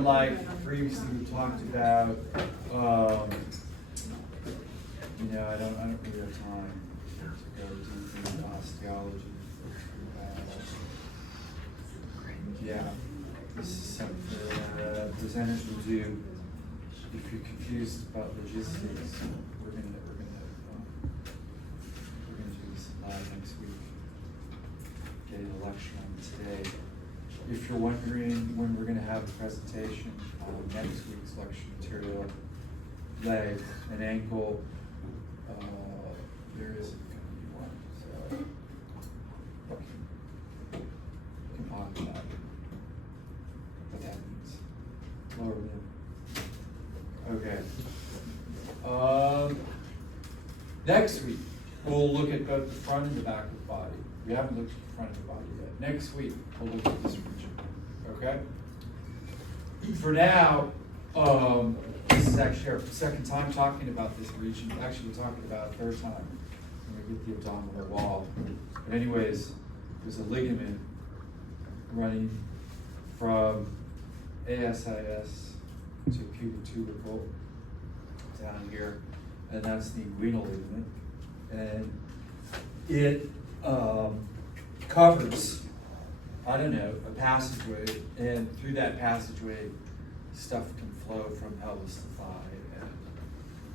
Like previously we talked about, I don't really have time to go deep into osteology. Yeah, this is something presenters will do. If you're confused about logistics, we're gonna do this live next week. Getting a lecture on today. If you're wondering when we're going to have a presentation on next week's lecture material, leg and ankle, there isn't going to be one. So we can talk about what that means. Lower limb. Okay. Next week, we'll look at both the front and the back of the body. We haven't looked at the front of the body yet. Next week, we'll look at this region. Okay? For now, this is actually our second time talking about this region. Actually, we're talking about a third time when we get the abdominal wall. But anyways, there's a ligament running from ASIS to pubic tubercle down here, and that's the inguinal ligament. And it covers, a passageway, and through that passageway, stuff can flow from pelvis to thigh and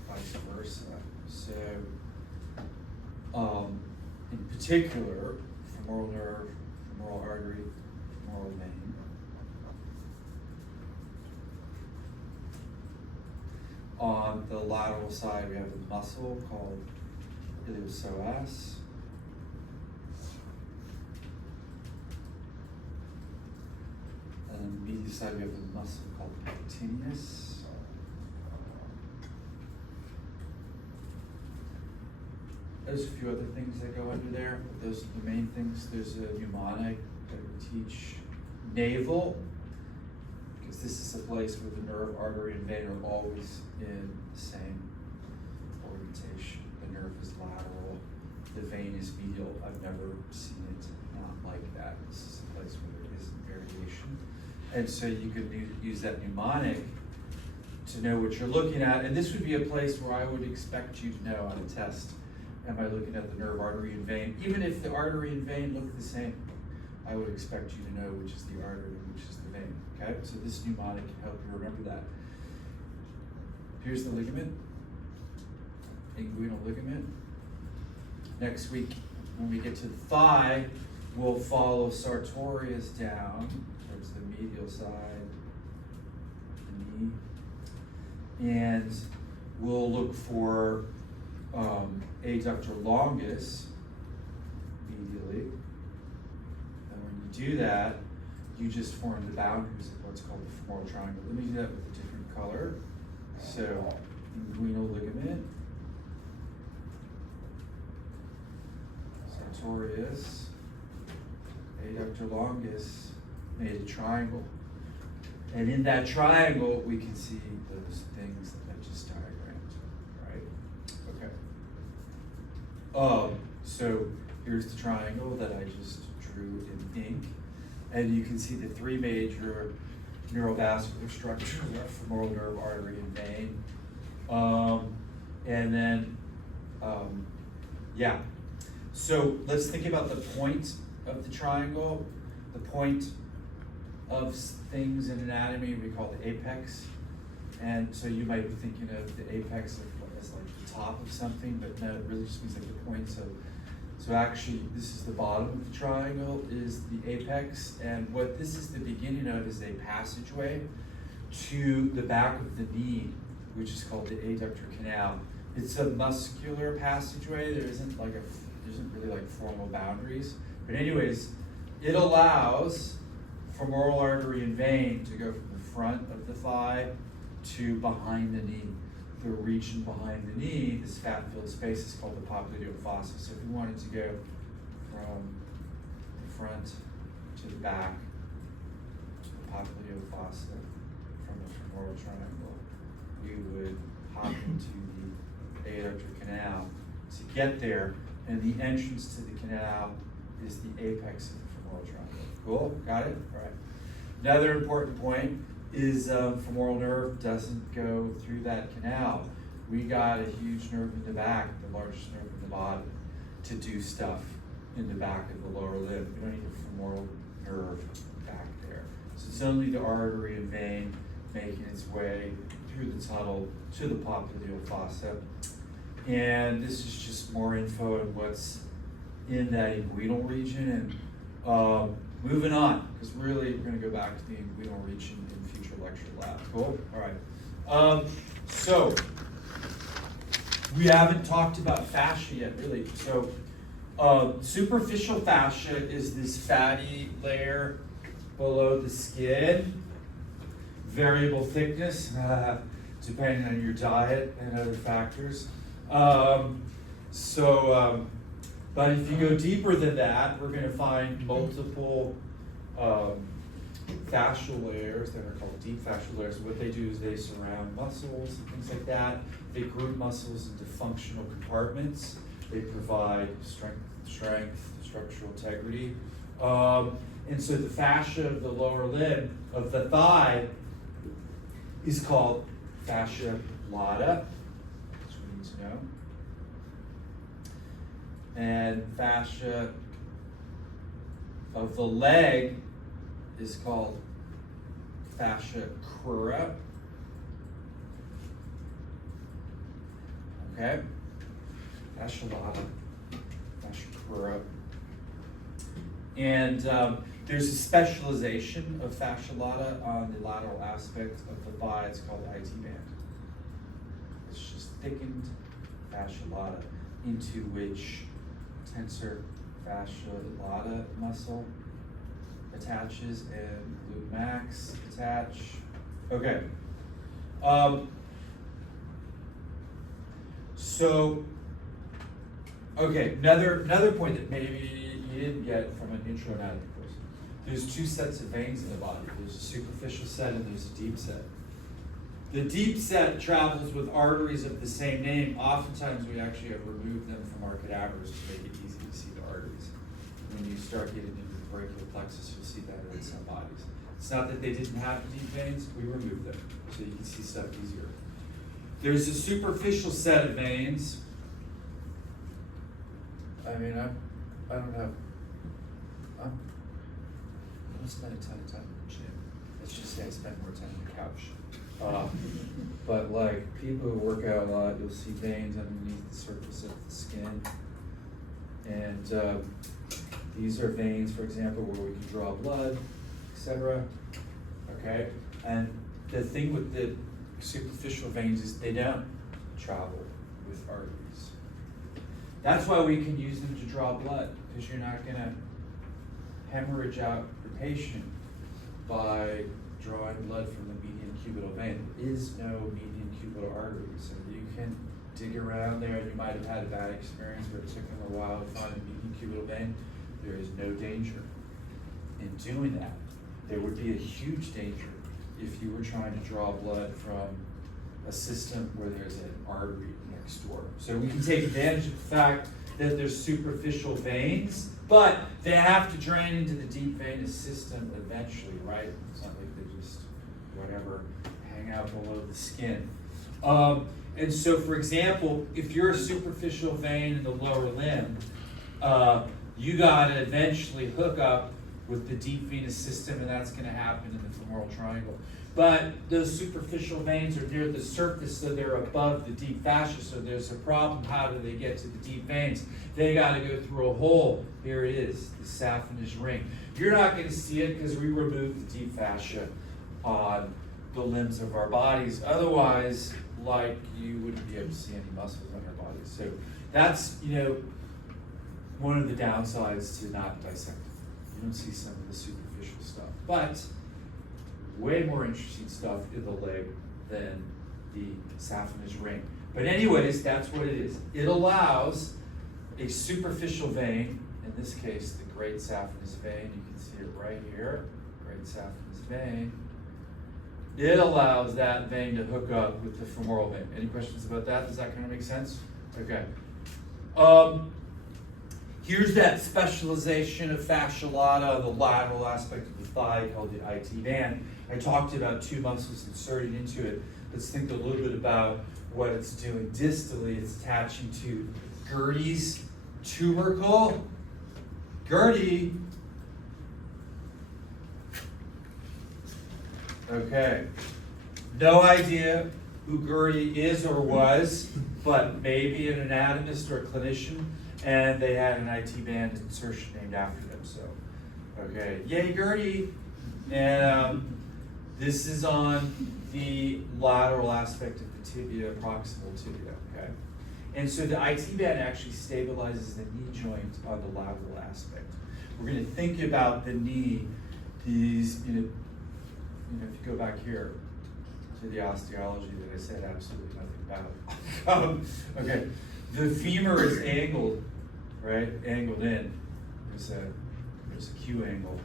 vice versa. So, in particular, femoral nerve, femoral artery, femoral vein. On the lateral side, we have a muscle called iliopsoas. And on the medial side, we have a muscle called pectineus. There's a few other things that go under there, but those are the main things. There's a mnemonic that we teach navel, because this is a place where the nerve, artery, and vein are always in the same orientation. The nerve is lateral, the vein is medial. I've never seen it not like that. This is a place where there isn't variation. And so you could use that mnemonic to know what you're looking at. And this would be a place where I would expect you to know on a test, am I looking at the nerve, artery, and vein? Even if the artery and vein look the same, I would expect you to know which is the artery and which is the vein, okay? So this mnemonic can help you remember that. Here's the ligament, inguinal ligament. Next week, when we get to the thigh, we'll follow sartorius down towards the medial side of the knee. And we'll look for adductor longus medially. And when you do that, you just form the boundaries of what's called the femoral triangle. Let me do that with a different color. So, inguinal ligament, sartorius, adductor longus made a triangle. And in that triangle, we can see those things that I just diagrammed, right? Okay. So here's the triangle that I just drew in ink. And you can see the three major neurovascular structures are femoral nerve, artery, and vein. So let's think about the point of the triangle. The point of things in anatomy we call the apex. And so you might be thinking of the apex as like the top of something, but no, it really just means like the point. So actually, this is the bottom of the triangle, is the apex, and what this is the beginning of is a passageway to the back of the knee, which is called the adductor canal. It's a muscular passageway. There isn't really like formal boundaries, but anyways, it allows femoral artery and vein to go from the front of the thigh to behind the knee. The region behind the knee, this fat-filled space, is called the popliteal fossa. So if we wanted to go from the front to the back, the popliteal fossa from the femoral triangle, we would hop into the adductor canal to get there, and the entrance to the canal is the apex of the femoral triangle. Cool? Got it? All right. Another important point is femoral nerve doesn't go through that canal. We got a huge nerve in the back, the largest nerve in the body, to do stuff in the back of the lower limb. We don't need a femoral nerve back there. So it's only the artery and vein making its way through the tunnel to the popliteal fossa. And this is just more info on what's in that inguinal region. And moving on, because really we're going to go back to the inguinal region in future lecture lab. Cool? All right. So we haven't talked about fascia yet, really. So superficial fascia is this fatty layer below the skin, variable thickness, depending on your diet and other factors. But if you go deeper than that, we're going to find multiple fascial layers that are called deep fascial layers. What they do is they surround muscles and things like that. They group muscles into functional compartments. They provide strength, structural integrity. And so the fascia of the lower limb of the thigh is called fascia lata, which we need to know. And fascia of the leg is called fascia crura. Okay? Fascia lata, fascia crura. And there's a specialization of fascia lata on the lateral aspect of the thigh. It's called the IT band. It's just thickened fascia lata into which tensor fascia lata muscle attaches and glute max attach. Okay. Another point that maybe you didn't get from an intro anatomy course. There's two sets of veins in the body. There's a superficial set and there's a deep set. The deep set travels with arteries of the same name. Oftentimes we actually have removed them from our cadavers to make it easy to see the arteries. When you start getting into the brachial plexus, you'll see that in some bodies. It's not that they didn't have deep veins, we removed them so you can see stuff easier. There's a superficial set of veins. I mean, I don't know. I don't spend a ton of time in the gym. Let's just say I spend more time on the couch. But like people who work out a lot, you'll see veins underneath the surface of the skin. And these are veins, for example, where we can draw blood, etc. Okay? And the thing with the superficial veins is they don't travel with arteries. That's why we can use them to draw blood, because you're not going to hemorrhage out your patient by drawing blood from the median cubital vein. There is no median cubital artery, so you can dig around there, and you might have had a bad experience where it took them a while to find a median cubital vein. There is no danger in doing that. There would be a huge danger if you were trying to draw blood from a system where there's an artery next door. So we can take advantage of the fact that there's superficial veins, but they have to drain into the deep venous system eventually, right? It's not like they just, whatever, hang out below the skin. And so, for example, if you're a superficial vein in the lower limb, you gotta eventually hook up with the deep venous system, and that's gonna happen in the femoral triangle. But those superficial veins are near the surface, so they're above the deep fascia, so there's a problem. How do they get to the deep veins? They gotta go through a hole. Here it is, the saphenous ring. You're not gonna see it because we removed the deep fascia on the limbs of our bodies. Otherwise, like, you wouldn't be able to see any muscles on our bodies. So that's, one of the downsides to not dissecting. You don't see some of the superficial stuff. But way more interesting stuff in the leg than the saphenous ring. But anyways, that's what it is. It allows a superficial vein, in this case, the great saphenous vein, you can see it right here, great saphenous vein. It allows that vein to hook up with the femoral vein. Any questions about that? Does that kind of make sense? Okay. Here's that specialization of fascia lata, the lateral aspect of the thigh called the IT band. I talked about two muscles inserted into it. Let's think a little bit about what it's doing distally. It's attaching to Gertie's tubercle. Gertie. Okay. No idea who Gertie is or was, but maybe an anatomist or a clinician, and they had an IT band insertion named after them. So, okay, yay Gertie! And this is on the lateral aspect of the tibia, proximal tibia. Okay, and so the IT band actually stabilizes the knee joint on the lateral aspect. We're going to think about the knee. These, if you go back here to the osteology that I said absolutely nothing about. Okay, the femur is angled, right? Angled in. There's a Q angle.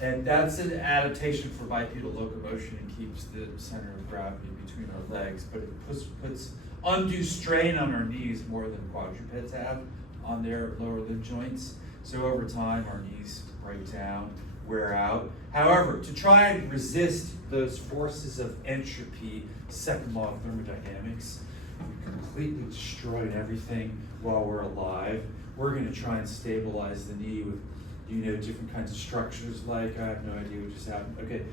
And that's an adaptation for bipedal locomotion and keeps the center of gravity between our legs, but it puts undue strain on our knees more than quadrupeds have on their lower limb joints. So over time, our knees break down, wear out. However, to try and resist those forces of entropy, second law of thermodynamics, we completely destroyed everything while we're alive. We're going to try and stabilize the knee with, different kinds of structures like, I have no idea what just happened. Okay,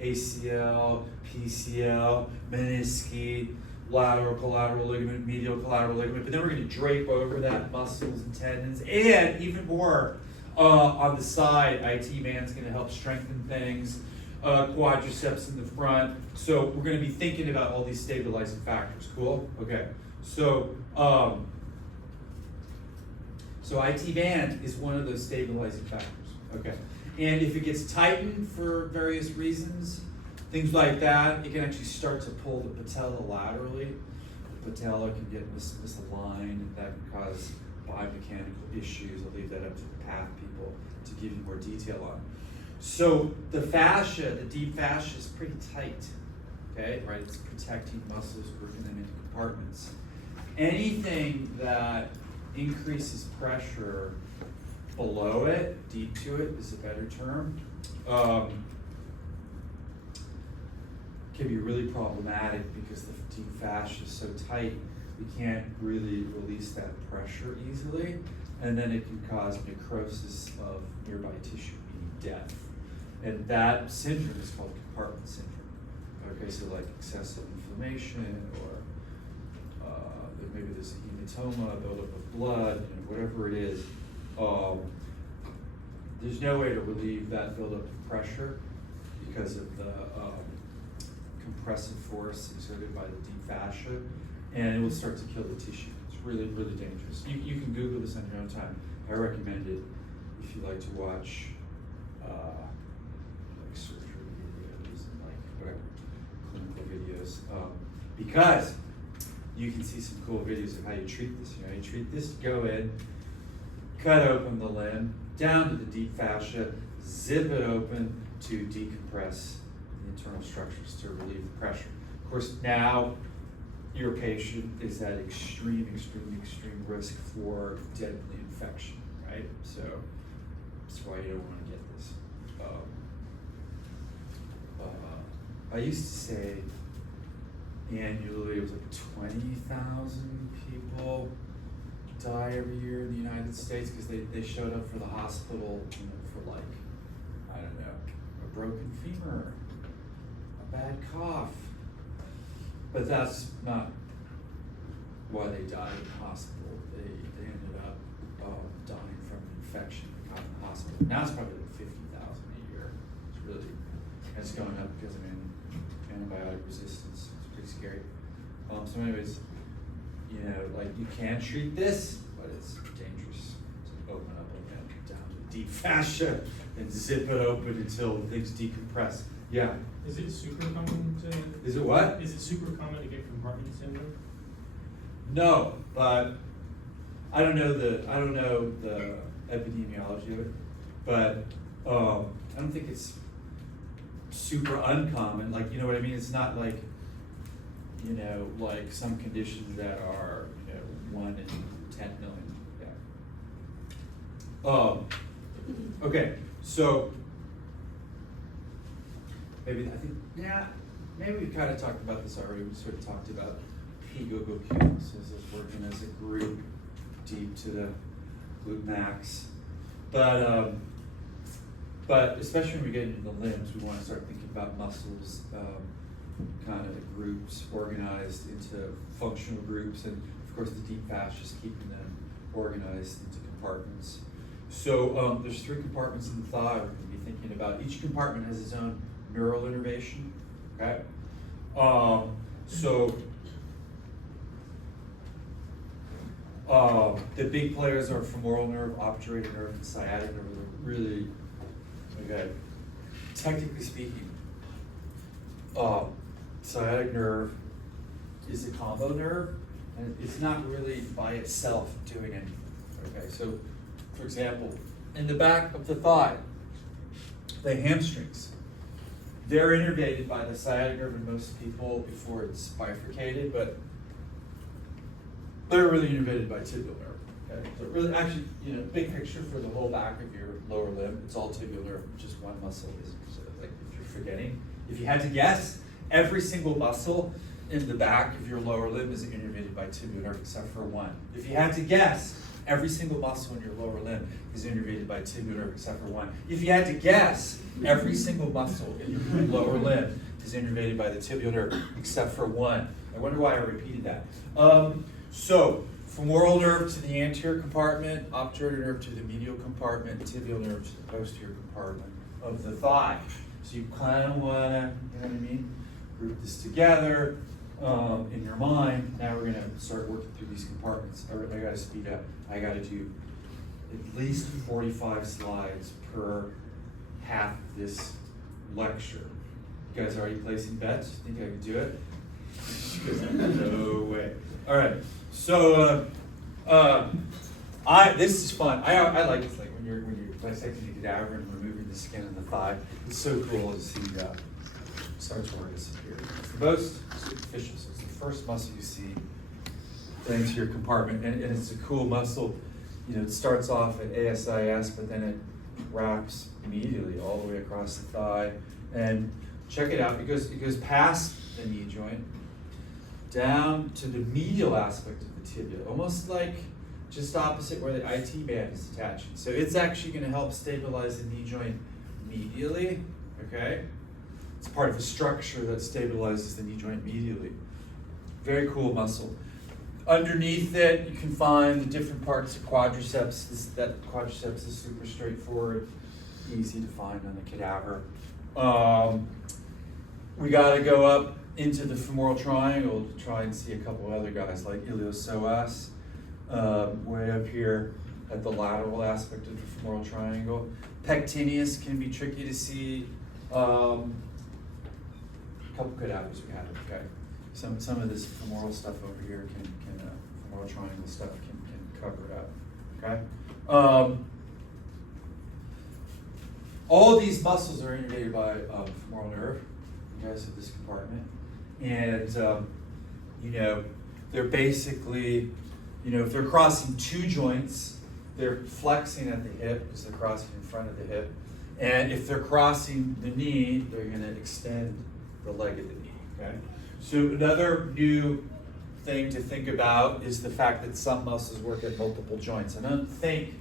ACL, PCL, menisci, lateral collateral ligament, medial collateral ligament, but then we're going to drape over that muscles and tendons, and even more on the side, IT band's going to help strengthen things, quadriceps in the front. So we're going to be thinking about all these stabilizing factors. Cool? Okay. So IT band is one of those stabilizing factors. Okay. And if it gets tightened for various reasons, things like that, it can actually start to pull the patella laterally. The patella can get misaligned, and that can cause biomechanical issues. I'll leave that up to the path people to give you more detail on. So the fascia, the deep fascia, is pretty tight. Okay, right? It's protecting muscles, grouping them into compartments. Anything that increases pressure below it, deep to it is a better term, can be really problematic because the deep fascia is so tight, we can't really release that pressure easily, and then it can cause necrosis of nearby tissue, meaning death. And that syndrome is called compartment syndrome. Okay, so like excessive inflammation, or maybe there's a hematoma, buildup of blood, whatever it is. There's no way to relieve that buildup of pressure because of the compressive force exerted by the deep fascia, and it will start to kill the tissue. It's really, really dangerous. You can Google this on your own time. I recommend it if you like to watch like surgery videos and like whatever, clinical videos, because you can see some cool videos of how you treat this. You treat this, go in, cut open the limb, down to the deep fascia, zip it open to decompress the internal structures to relieve the pressure. Of course, now your patient is at extreme risk for deadly infection, right? So that's why you don't want to get this. I used to say annually it was like 20,000 people die every year in the United States because they showed up for the hospital, for like, I don't know, a broken femur, a bad cough. But that's not why they died in the hospital. They ended up dying from an infection that got in the hospital. Now it's probably like 50,000 a year. It's going up because of antibiotic resistance. It's pretty scary. So anyways, like you can treat this, but it's dangerous. So open up again down to the deep fascia and zip it open until things decompress. Yeah. Is it super common to? Is it what? Is it super common to get compartment syndrome? No, but I don't know the epidemiology of it, but I don't think it's super uncommon. Like, you know what I mean? It's not like, like some conditions that are 1 in 10 million. Yeah. Okay, so maybe we kind of talked about this already. We sort of talked about P-glucose as working as a group deep to the glute max, but especially when we get into the limbs, we want to start thinking about muscles, kind of groups organized into functional groups, and of course the deep fascias keeping them organized into compartments. So there's 3 compartments in the thigh we're going to be thinking about. Each compartment has its own neural innervation. Okay. The big players are femoral nerve, obturator nerve, and sciatic nerve. They're really, okay. Technically speaking, sciatic nerve is a combo nerve, and it's not really by itself doing anything. Okay, so for example, in the back of the thigh, the hamstrings, they're innervated by the sciatic nerve in most people before it's bifurcated, but they're really innervated by tibial nerve. Okay, so really, actually, big picture for the whole back of your lower limb, it's all tibial nerve, just one muscle is. So like if you're forgetting, if you had to guess, every single muscle in the back of your lower limb is innervated by tibial nerve except for one. If you had to guess, every single muscle in your lower limb is innervated by tibial nerve except for one. If you had to guess, every single muscle in your lower limb is innervated by the tibial nerve except for one. I wonder why I repeated that. So, femoral nerve to the anterior compartment, obturator nerve to the medial compartment, tibial nerve to the posterior compartment of the thigh. So you kind of want to, you know what I mean, group this together in your mind. Now we're going to start working through these compartments. I got to speed up. I got to do at least 45 slides per half of this lecture. You guys already placing bets? Think I can do it? No way. All right. So this is fun. I like this, like when you're dissecting the cadaver and removing the skin of the thigh. It's so cool to see sartorius disappear. It's the most superficial, so it's the first muscle you see into your compartment, and it's a cool muscle. It starts off at ASIS, but then it wraps immediately all the way across the thigh. And check it out, it goes past the knee joint, down to the medial aspect of the tibia, almost like just opposite where the IT band is attaching. So it's actually going to help stabilize the knee joint medially, okay? It's part of a structure that stabilizes the knee joint medially. Very cool muscle. Underneath it, you can find the different parts of quadriceps. That quadriceps is super straightforward, easy to find on the cadaver. We got to go up into the femoral triangle to try and see a couple other guys like iliopsoas, way up here at the lateral aspect of the femoral triangle. Pectineus can be tricky to see. A couple cadavers we have, okay. Some of this femoral stuff over here can femoral triangle stuff can cover it up, okay. All of these muscles are innervated by femoral nerve. You guys have this compartment, and they're basically, if they're crossing 2 joints, they're flexing at the hip because they're crossing in front of the hip, and if they're crossing the knee, they're going to extend the leg of the knee. Okay. So another new thing to think about is the fact that some muscles work at multiple joints. I don't think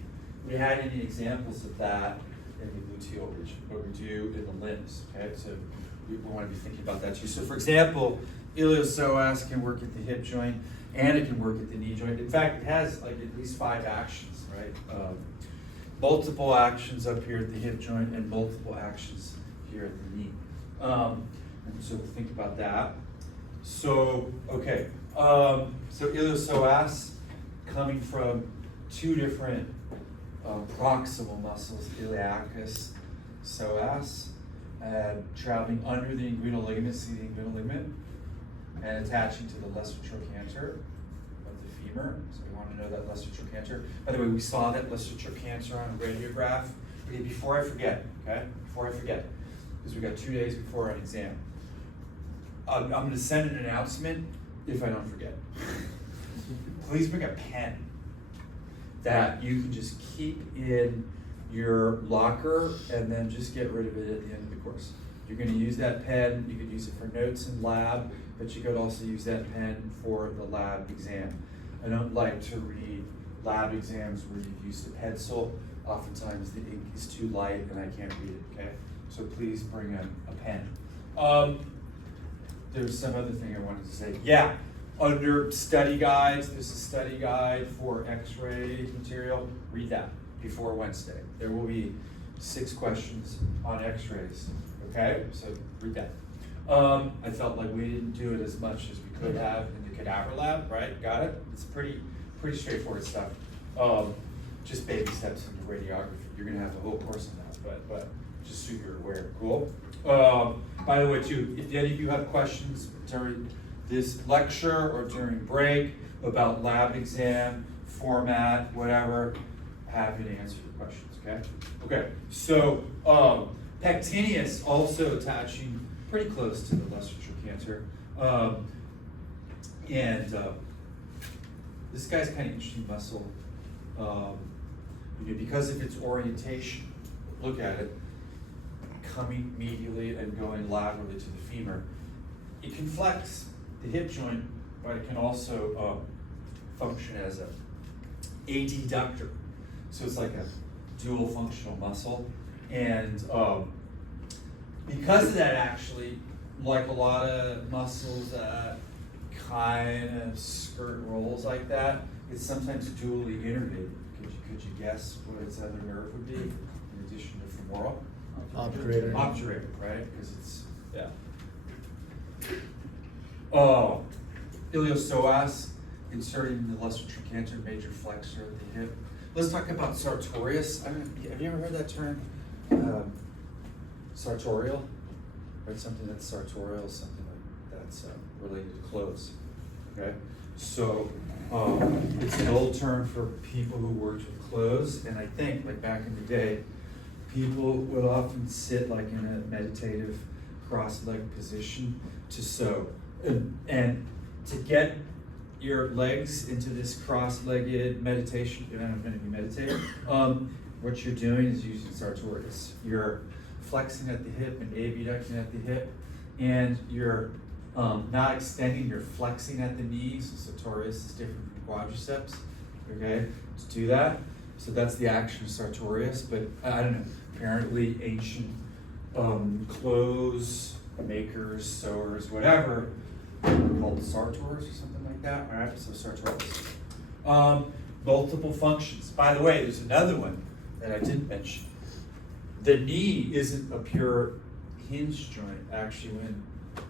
we had any examples of that in the gluteal region, but we do in the limbs. Okay, so we want to be thinking about that too. So for example, iliopsoas can work at the hip joint and it can work at the knee joint. In fact, it has like at least 5 actions, right? Multiple actions up here at the hip joint and multiple actions here at the knee. And so think about that. So, okay, so iliopsoas coming from 2 different proximal muscles, iliacus, psoas, and traveling under the inguinal ligament, see the inguinal ligament, and attaching to the lesser trochanter of the femur. So we want to know that lesser trochanter. By the way, we saw that lesser trochanter on a radiograph. Okay, before I forget, because we got 2 days before an exam. I'm going to send an announcement if I don't forget. Please bring a pen. that you can just keep in your locker and then just get rid of it at the end of the course. You're gonna use that pen, you could use it for notes in lab, but you could also use that pen for the lab exam. I don't like to read lab exams where you've used a pencil. Oftentimes the ink is too light and I can't read it, okay? So please bring a pen. There's some other thing I wanted to say. Yeah, under study guides, there's a study guide for x-ray material. Read that before Wednesday. There will be 6 questions on x-rays, okay? So read that. I felt like we didn't do it as much as we could have in the cadaver lab, right? Got it? It's pretty straightforward stuff. Just baby steps into radiography. You're gonna have the whole course on that, but just so you're aware. Cool. By the way, too, if any of you have questions during this lecture or during break about lab exam, format, whatever, happy to answer your questions, okay? Okay, so pectineus also attaching pretty close to the lesser trochanter. This guy's kind of interesting muscle. Because of its orientation, look at it, coming medially and going laterally to the femur. It can flex the hip joint, but it can also function as a adductor. So it's like a dual functional muscle. And because of that, actually, like a lot of muscles that kind of skirt rolls like that, it's sometimes dually innervated. Could you guess what its other nerve would be in addition to femoral? Obturator. Obturator, right? Because it's, yeah. Iliopsoas, inserting in the lesser trochanter, major flexor of the hip. Let's talk about sartorius. Have you ever heard that term? Sartorial, right? Something that's sartorial, something like that's related to clothes. Okay, so it's an old term for people who worked with clothes, and I think, like back in the day, people would often sit like in a meditative cross-legged position to sew, and to get your legs into this cross-legged meditation. You're not going to be meditating. What you're doing is using sartorius. You're flexing at the hip and abducting at the hip, and you're not extending, you're flexing at the knees. So sartorius is different from quadriceps, okay, to do that. So that's the action of sartorius, but I don't know, apparently ancient clothes makers, sewers, whatever, were called sartors or something like that, all right, so sartorius. Multiple functions. By the way, there's another one that I didn't mention. The knee isn't a pure hinge joint. Actually, when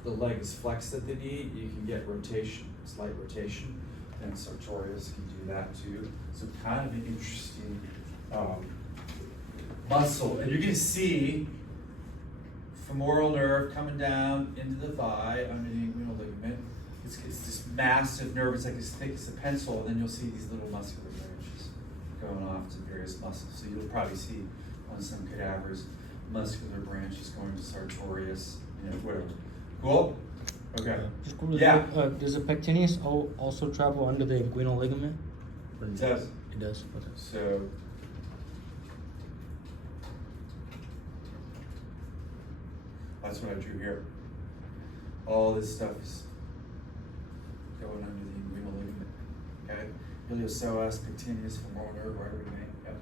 the leg is flexed at the knee, you can get rotation, slight rotation, and sartorius can do that too. So kind of an interesting muscle. And you're gonna see femoral nerve coming down into the thigh under the inguinal ligament. It's this massive nerve, it's like as thick as a pencil, and then you'll see these little muscular branches going off to various muscles. So you'll probably see on some cadavers muscular branches going to sartorius, whatever. Cool? Okay. Just quickly, Yeah. Does the pectineus also travel under the inguinal ligament? It does. It does. Okay. So that's what I drew here. All this stuff is going under the inguinal ligament. Okay? Iliopsoas, pectineus, femoral nerve, whatever you name. Yep.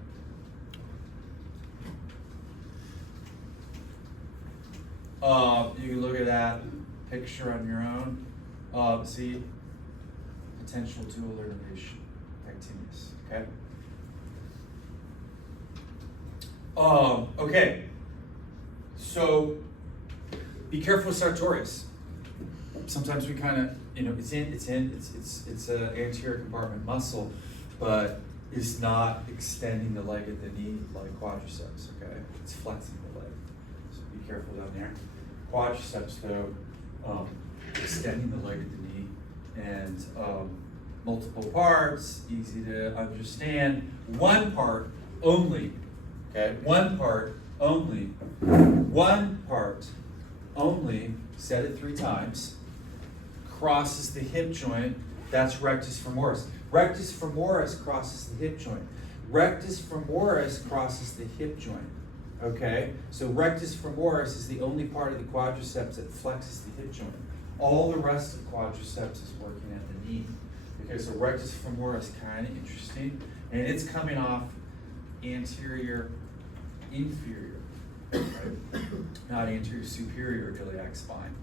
You can look at that picture on your own. See, potential dual innervation, pectineus. Okay. Okay. So be careful with sartorius. Sometimes we kind of, it's an anterior compartment muscle, but it's not extending the leg at the knee like quadriceps. Okay, it's flexing the leg. So be careful down there. Quadriceps, though, extending the leg at the knee, and multiple parts, easy to understand. One part only, okay? One part only, said it 3 times, crosses the hip joint. That's rectus femoris. Rectus femoris crosses the hip joint. Rectus femoris crosses the hip joint. Okay, so rectus femoris is the only part of the quadriceps that flexes the hip joint. All the rest of the quadriceps is working at the knee. Okay, so rectus femoris, kind of interesting, and it's coming off anterior, inferior, right? Not anterior, superior iliac spine.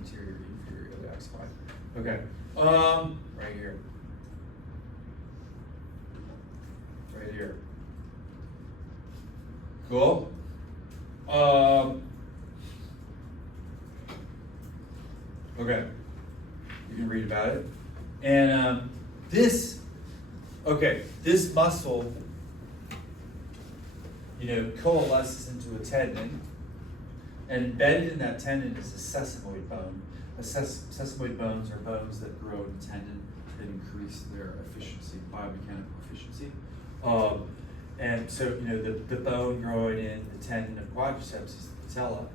Anterior, inferior iliac spine. Okay, right here. Right here. Cool. Okay. You can read about it. And this muscle, coalesces into a tendon, and embedded in that tendon is a sesamoid bone. Sesamoid bones are bones that grow in a tendon that increase their efficiency, biomechanical efficiency. And so, the bone growing in the tendon of quadriceps is the patella.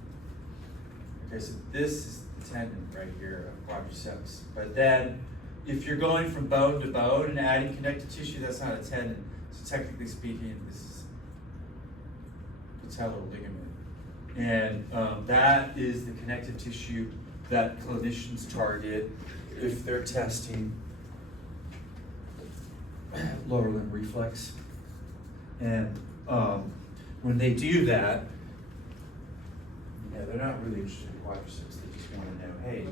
Okay, so this is the tendon right here of quadriceps. But then, if you're going from bone to bone and adding connective tissue, that's not a tendon. So technically speaking, this is patellar ligament. And that is the connective tissue that clinicians target if they're testing lower limb reflex. And when they do that, they're not really interested in quadriceps. They just want to know, hey,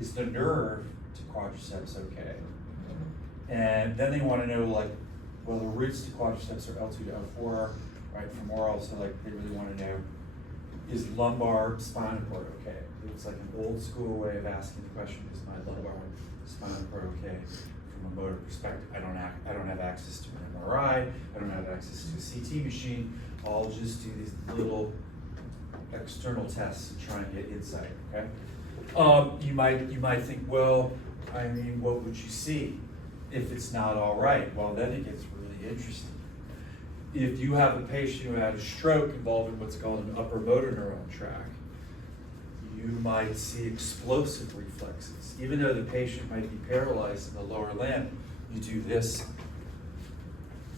is the nerve to quadriceps okay? And then they want to know, the roots to quadriceps are L2 to L4, right? Femoral, so they really want to know, is lumbar spinal cord okay? It's like an old school way of asking the question, is my lumbar spinal cord okay? From a motor perspective, I don't have access to an MRI, I don't have access to a CT machine. I'll just do these little external tests to try and get insight. Okay. You might think, well, what would you see if it's not all right? Well, then it gets really interesting. If you have a patient who had a stroke involving what's called an upper motor neuron tract, you might see explosive reflexes. Even though the patient might be paralyzed in the lower limb, you do this.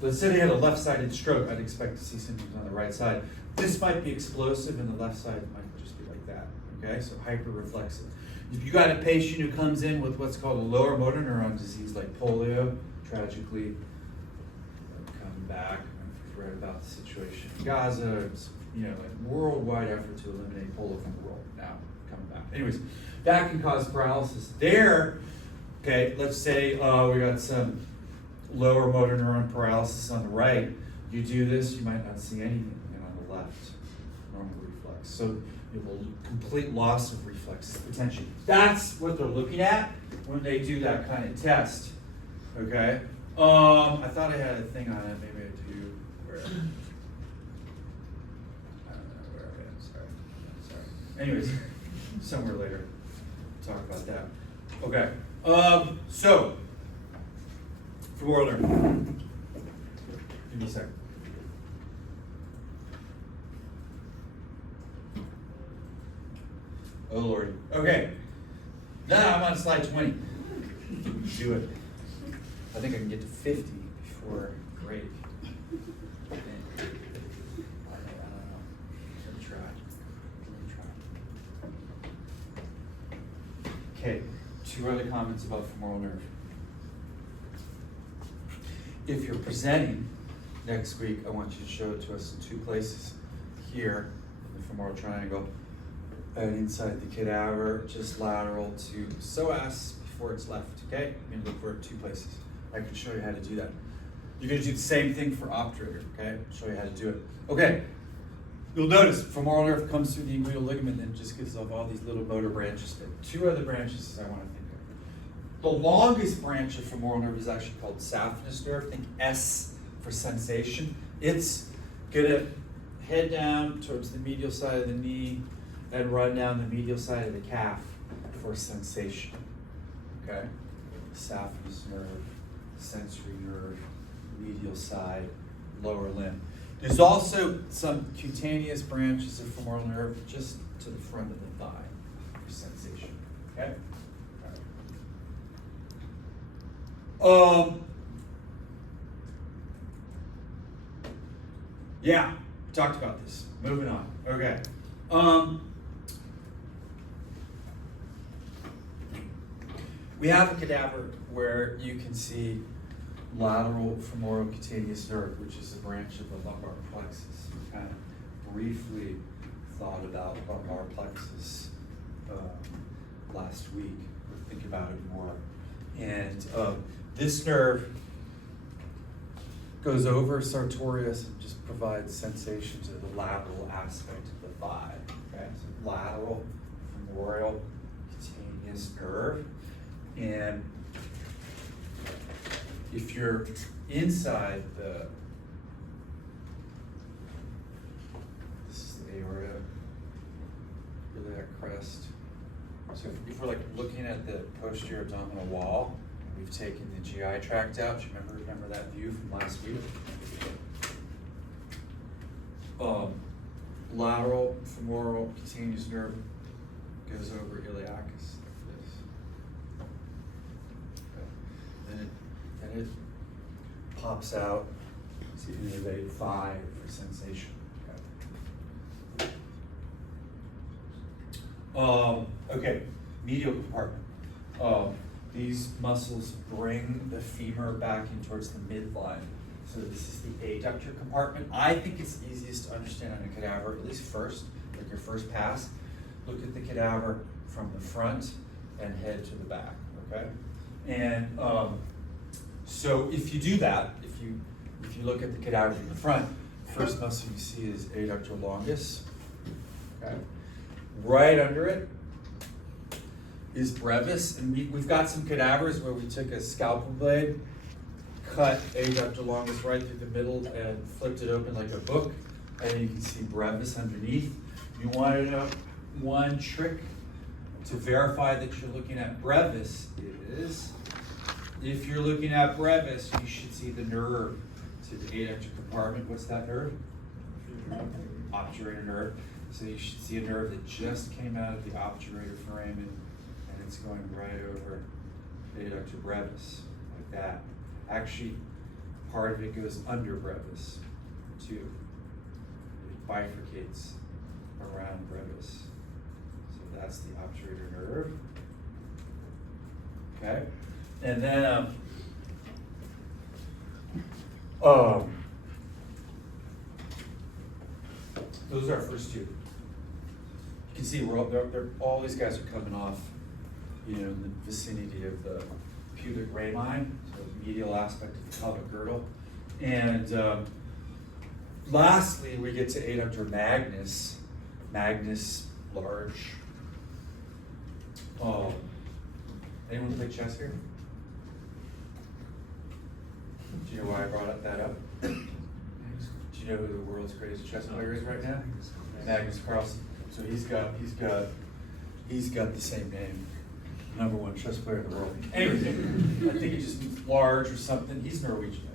Let's say they had a left-sided stroke, I'd expect to see symptoms on the right side. This might be explosive and the left side might just be like that, okay? So hyperreflexive. If you got a patient who comes in with what's called a lower motor neuron disease like polio, tragically, coming back, I've read about the situation in Gaza, it's, worldwide effort to eliminate polio from the world now. Coming back. Anyways, that can cause paralysis. There, okay, let's say we got some lower motor neuron paralysis on the right. You do this, you might not see anything on the left, normal reflex. So you have a complete loss of reflexes potentially. That's what they're looking at when they do that kind of test. Okay. I thought I had a thing on it. Maybe I do. Where? I don't know where I am. Sorry. Anyways, somewhere later, talk about that. Okay. So, femoral nerve. Give me a second. Oh Lord. Okay. Now I'm on slide 20. Do it. I think I can get to 50 before break. I don't know. Let me try. Okay. 2 other comments about femoral nerve. If you're presenting next week, I want you to show it to us in 2 places. Here, in the femoral triangle, and inside the cadaver, just lateral to psoas before it's left, okay? You're gonna look for it 2 places. I can show you how to do that. You're gonna do the same thing for obturator, okay? I'll show you how to do it. Okay, you'll notice femoral nerve comes through the inguinal ligament and just gives off all these little motor branches. There are 2 other branches I wanna think of. The longest branch of femoral nerve is actually called saphenous nerve. Think S for sensation. It's gonna head down towards the medial side of the knee and run down the medial side of the calf for sensation. Okay? Saphenous nerve, sensory nerve, medial side, lower limb. There's also some cutaneous branches of femoral nerve just to the front of the thigh for sensation. Okay? Yeah, we talked about this. Moving on. Okay. We have a cadaver where you can see lateral femoral cutaneous nerve, which is a branch of the lumbar plexus. We kind of briefly thought about lumbar plexus last week. We'll think about it more. And this nerve goes over sartorius and just provides sensation to the lateral aspect of the thigh. Okay, so lateral femoral cutaneous nerve. And if you're inside this is the aorta, iliac crest. So if we're like looking at the posterior abdominal wall, we've taken the GI tract out. Do you remember that view from last week? Lateral femoral cutaneous nerve goes over iliacus like this. Okay. Then it pops out to innervate thigh for sensation. Okay. Okay, medial compartment. These muscles bring the femur back in towards the midline. So this is the adductor compartment. I think it's easiest to understand on a cadaver, at least first, like your first pass. Look at the cadaver from the front and head to the back, okay? And so if you do that, if you look at the cadaver from the front, first muscle you see is adductor longus, okay? Right under it is brevis, and we've got some cadavers where we took a scalpel blade, cut adductor longus right through the middle and flipped it open like a book, and you can see brevis underneath. You want to know one trick to verify that you're looking at brevis is, if you're looking at brevis, you should see the nerve to the adductor compartment. What's that nerve? Obturator nerve. So you should see a nerve that just came out of the obturator foramen, and it's going right over the adductor brevis, like that. Actually, part of it goes under brevis, too. It bifurcates around brevis. So that's the obturator nerve. Okay? And then, those are our first two. You can see all these guys are coming off, in the vicinity of the pubic rami, so the medial aspect of the pelvic girdle. And lastly, we get to adductor magnus. Magnus large. Anyone play chess here? Do you know why I brought that up? Do you know who the world's greatest chess player is right now? Magnus Carlsen. So he's got the same name. #1 chess player in the world. Anyway, I think he just means large or something. He's Norwegian,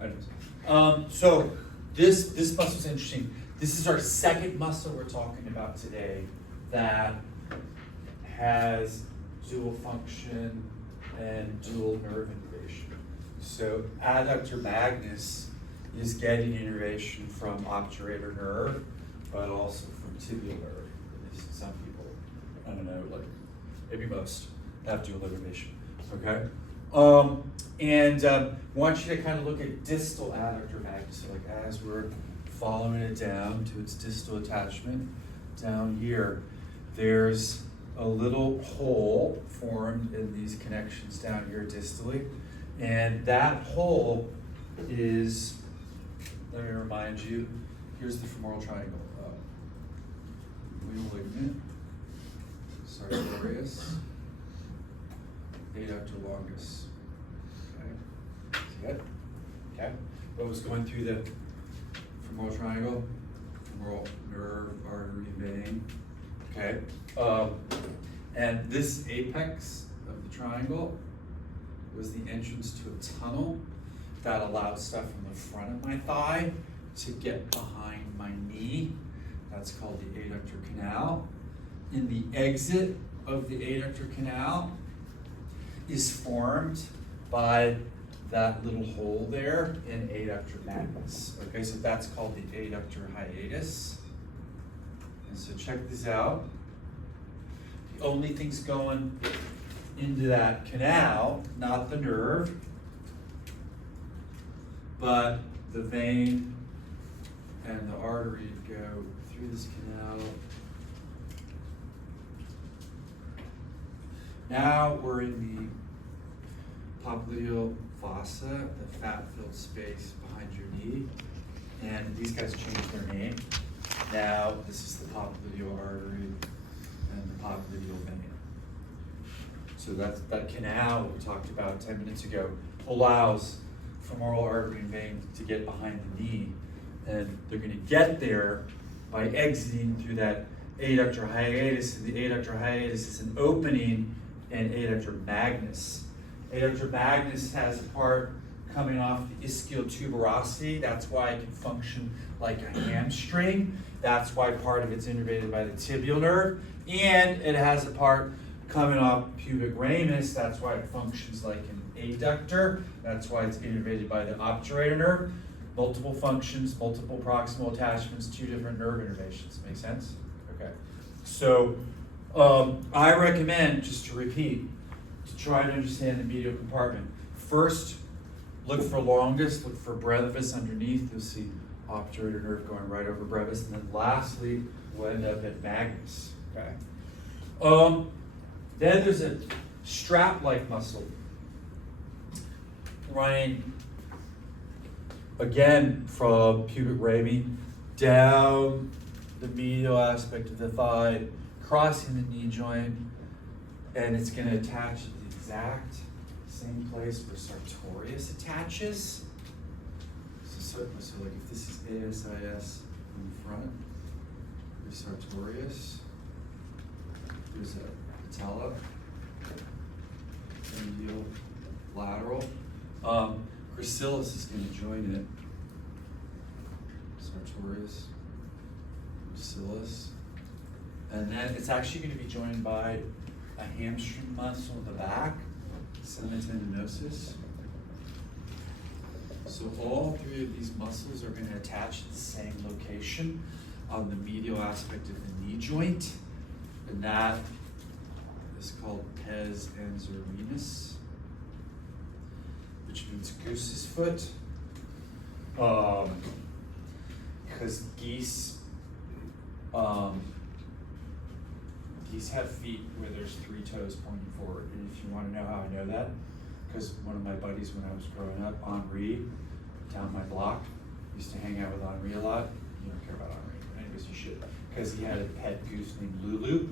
I think. So this muscle's interesting. This is our second muscle we're talking about today that has dual function and dual nerve innervation. So adductor magnus is getting innervation from obturator nerve, but also from tibial nerve. At least some people, I don't know, like maybe most, have dual innervation. Okay? I want you to kind of look at distal adductor magnus. So like as we're following it down to its distal attachment, down here, there's a little hole formed in these connections down here distally. And that hole is, let me remind you, here's the femoral triangle. Guimal ligament, sartorius, adductor longus. Okay, see it? Okay, what was going through the femoral triangle? Femoral nerve, artery, vein. Okay, and this apex of the triangle was the entrance to a tunnel that allowed stuff from the front of my thigh to get behind my knee. That's called the adductor canal. And the exit of the adductor canal is formed by that little hole there in adductor magnus. Okay, so that's called the adductor hiatus. And so check this out. The only things going into that canal, not the nerve, but the vein and the artery go through this canal. Now we're in the popliteal fossa, the fat-filled space behind your knee. And these guys changed their name. Now this is the popliteal artery and the popliteal vein. So that's that canal we talked about 10 minutes ago allows femoral artery and vein to get behind the knee. And they're going to get there by exiting through that adductor hiatus. And the adductor hiatus is an opening in adductor magnus. Adductor magnus has a part coming off the ischial tuberosity. That's why it can function like a hamstring. That's why part of it's innervated by the tibial nerve. And it has a part coming off pubic ramus. That's why it functions like an adductor. That's why it's innervated by the obturator nerve. Multiple functions, multiple proximal attachments, 2 different nerve innervations. Make sense? Okay. So I recommend, just to repeat, to try to understand the medial compartment. First, look for longus, look for brevis underneath. You'll see obturator nerve going right over brevis. And then lastly, we'll end up at magnus. Okay. Then there's a strap-like muscle running again from pubic rami down the medial aspect of the thigh, crossing the knee joint, and it's going to attach at the exact same place where sartorius attaches. So like if this is ASIS in the front, there's sartorius, there's a patella, medial, lateral. Gracilis is going to join it. Sartorius, gracilis. And then it's actually going to be joined by a hamstring muscle in the back, semitendinosus. So all 3 of these muscles are going to attach at the same location on the medial aspect of the knee joint. And that is called pes anzerinus, which means goose's foot. Because geese have feet where there's 3 toes pointing forward. And if you want to know how I know that, because one of my buddies when I was growing up, Henri, down my block, used to hang out with Henri a lot. You don't care about Henri, but anyways, you should. Because he had a pet goose named Lulu,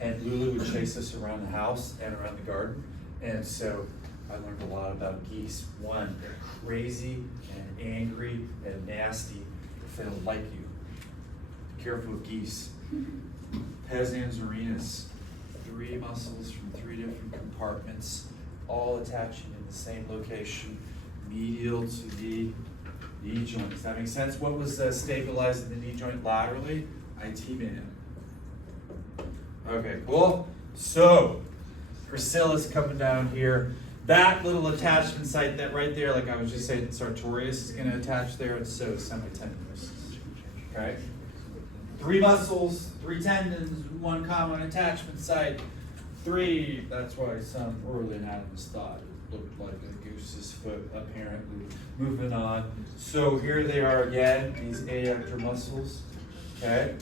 and Lulu would chase us around the house and around the garden. And so I learned a lot about geese. One, they're crazy and angry and nasty if they don't like you. Be careful of geese. Pes anzerinus, 3 muscles from 3 different compartments, all attaching in the same location, medial to the knee joint. Does that make sense? What was stabilizing the knee joint laterally? IT band. Okay, cool. So, gracilis coming down here. That little attachment site, that right there, like I was just saying, sartorius is going to attach there, and so is semitendinosus. Okay? 3 muscles, 3 tendons, 1 common attachment site. 3, that's why some early anatomists thought it looked like a goose's foot, apparently. Moving on. So here they are again, these adductor muscles. Okay?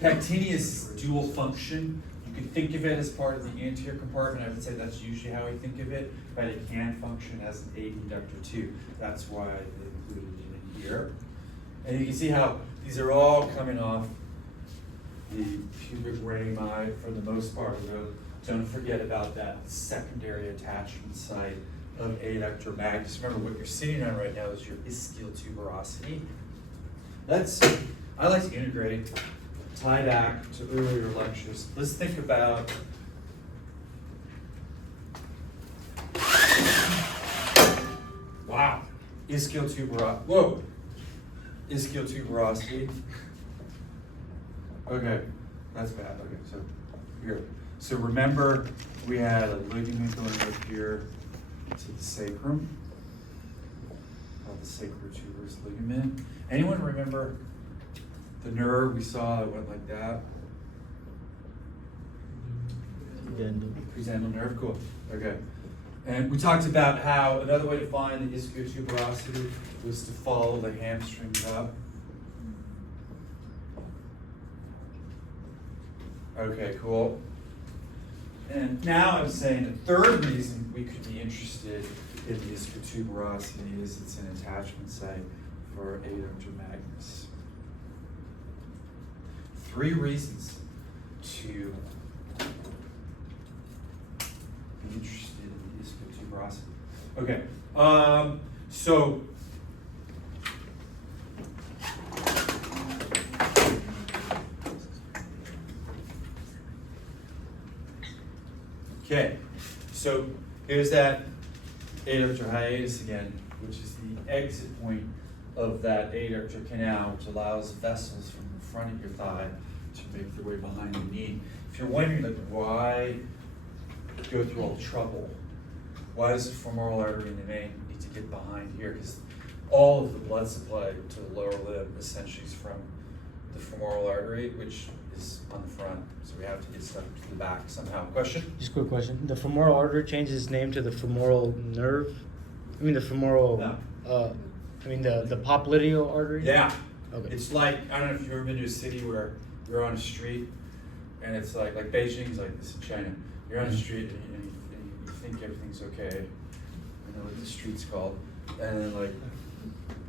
Pectineus is dual function. You can think of it as part of the anterior compartment. I would say that's usually how we think of it, but it can function as an adductor too. That's why I included it in here. And you can see how these are all coming off the pubic rami for the most part. Don't forget about that secondary attachment site of adductor magnus. Remember, what you're sitting on right now is your ischial tuberosity. I like to integrate, tie back to earlier lectures. Let's think about ischial tuberosity. Whoa! Ischial tuberosity. Okay, that's bad. Okay, so here. So remember, we had a ligament going up here, to the sacrum, called the sacrotuberous ligament. Anyone remember the nerve we saw that went like that? Pudendal nerve, cool. Okay. And we talked about how another way to find the ischiotuberosity was to follow the hamstrings up. Okay, cool. And now I'm saying the third reason we could be interested in the ischiotuberosity is it's an attachment site for adductor magnus. 3 reasons to be interested in the ischiotuberosity. Okay, so okay, so here's that adductor hiatus again, which is the exit point of that adductor canal, which allows vessels from the front of your thigh to make their way behind the knee. If you're wondering, like, why go through all the trouble? Why does the femoral artery in the vein need to get behind here? Because all of the blood supply to the lower limb essentially is from the femoral artery, which is on the front. So we have to get stuff to the back somehow. Question? Just a quick question. The femoral artery changes its name to the femoral nerve? I mean the femoral, No. the popliteal artery? Yeah. Okay. It's like, I don't know if you've ever been to a city where you're on a street and it's like Beijing's like this in China. You're on a street and you think everything's okay. You know what the street's called. And then like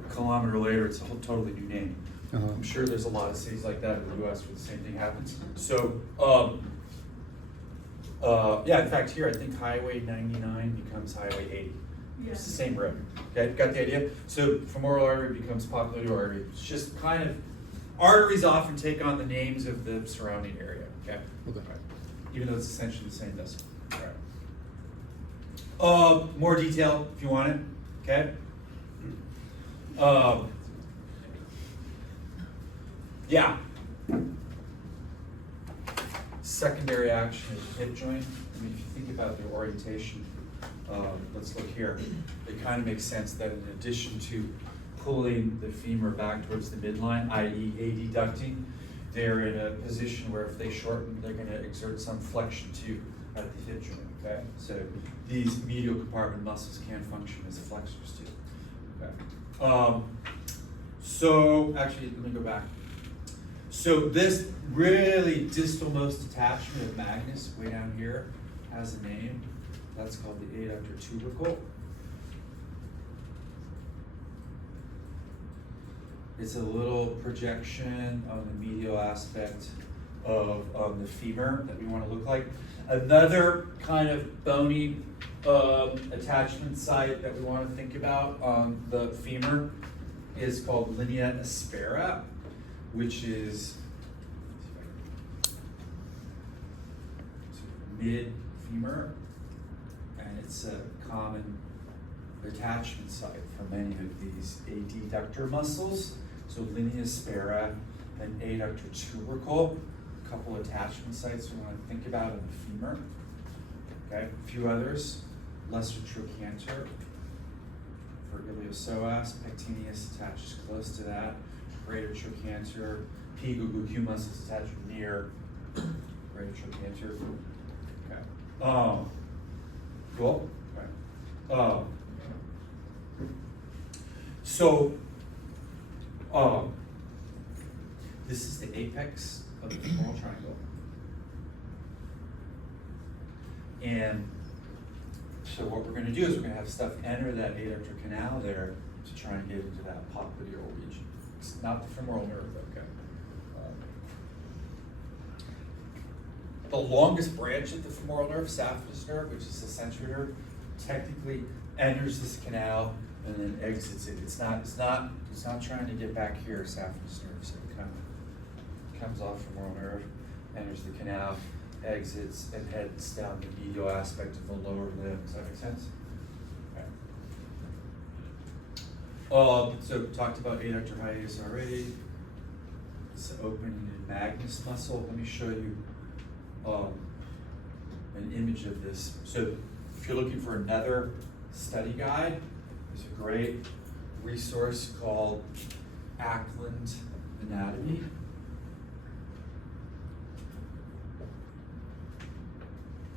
a kilometer later, it's a whole totally new name. Uh-huh. I'm sure there's a lot of cities like that in the US where the same thing happens. So, yeah, in fact here, I think Highway 99 becomes Highway 80. It's the same road. Okay, got the idea? So femoral artery becomes popliteal artery. It's just kind of, arteries often take on the names of the surrounding area, okay? Okay. Right. Even though it's essentially the same vessel. All right. More detail if you want it, okay? Yeah. Secondary action of the hip joint. I mean, if you think about the orientation, let's look here. It kind of makes sense that in addition to pulling the femur back towards the midline, i.e. adducting, they're in a position where if they shorten, they're going to exert some flexion too at the hip joint, okay? So these medial compartment muscles can function as flexors too, okay? So actually, let me go back. So this really distal-most attachment of magnus way down here has a name. That's called the adductor tubercle. It's a little projection on the medial aspect of the femur that we want to look like. Another kind of bony attachment site that we want to think about on the femur is called linea aspera, which is mid-femur, and it's a common attachment site for many of these adductor muscles. So linea aspera and adductor tubercle, a couple attachment sites we want to think about in the femur. Okay, a few others. Lesser trochanter for iliopsoas, pectineus attaches close to that. Greater trochanter, P. guguq muscles attached near greater trochanter. Okay. Cool. Right. So, this is the apex of the femoral triangle. And so what we're going to do is we're going to have stuff enter that adductor canal there to try and get into that popliteal region. It's not the femoral nerve, okay? The longest branch of the femoral nerve, saphenous nerve, which is the sensory nerve, technically enters this canal and then exits it. It's not trying to get back here, saphenous nerve. So it kind of comes off femoral nerve, enters the canal, exits, and heads down the medial aspect of the lower limb. Does that make sense? Okay. So talked about adductor hiatus already. It's the opening in magnus muscle. Let me show you an image of this. So if you're looking for another study guide. There's a great resource called Ackland Anatomy.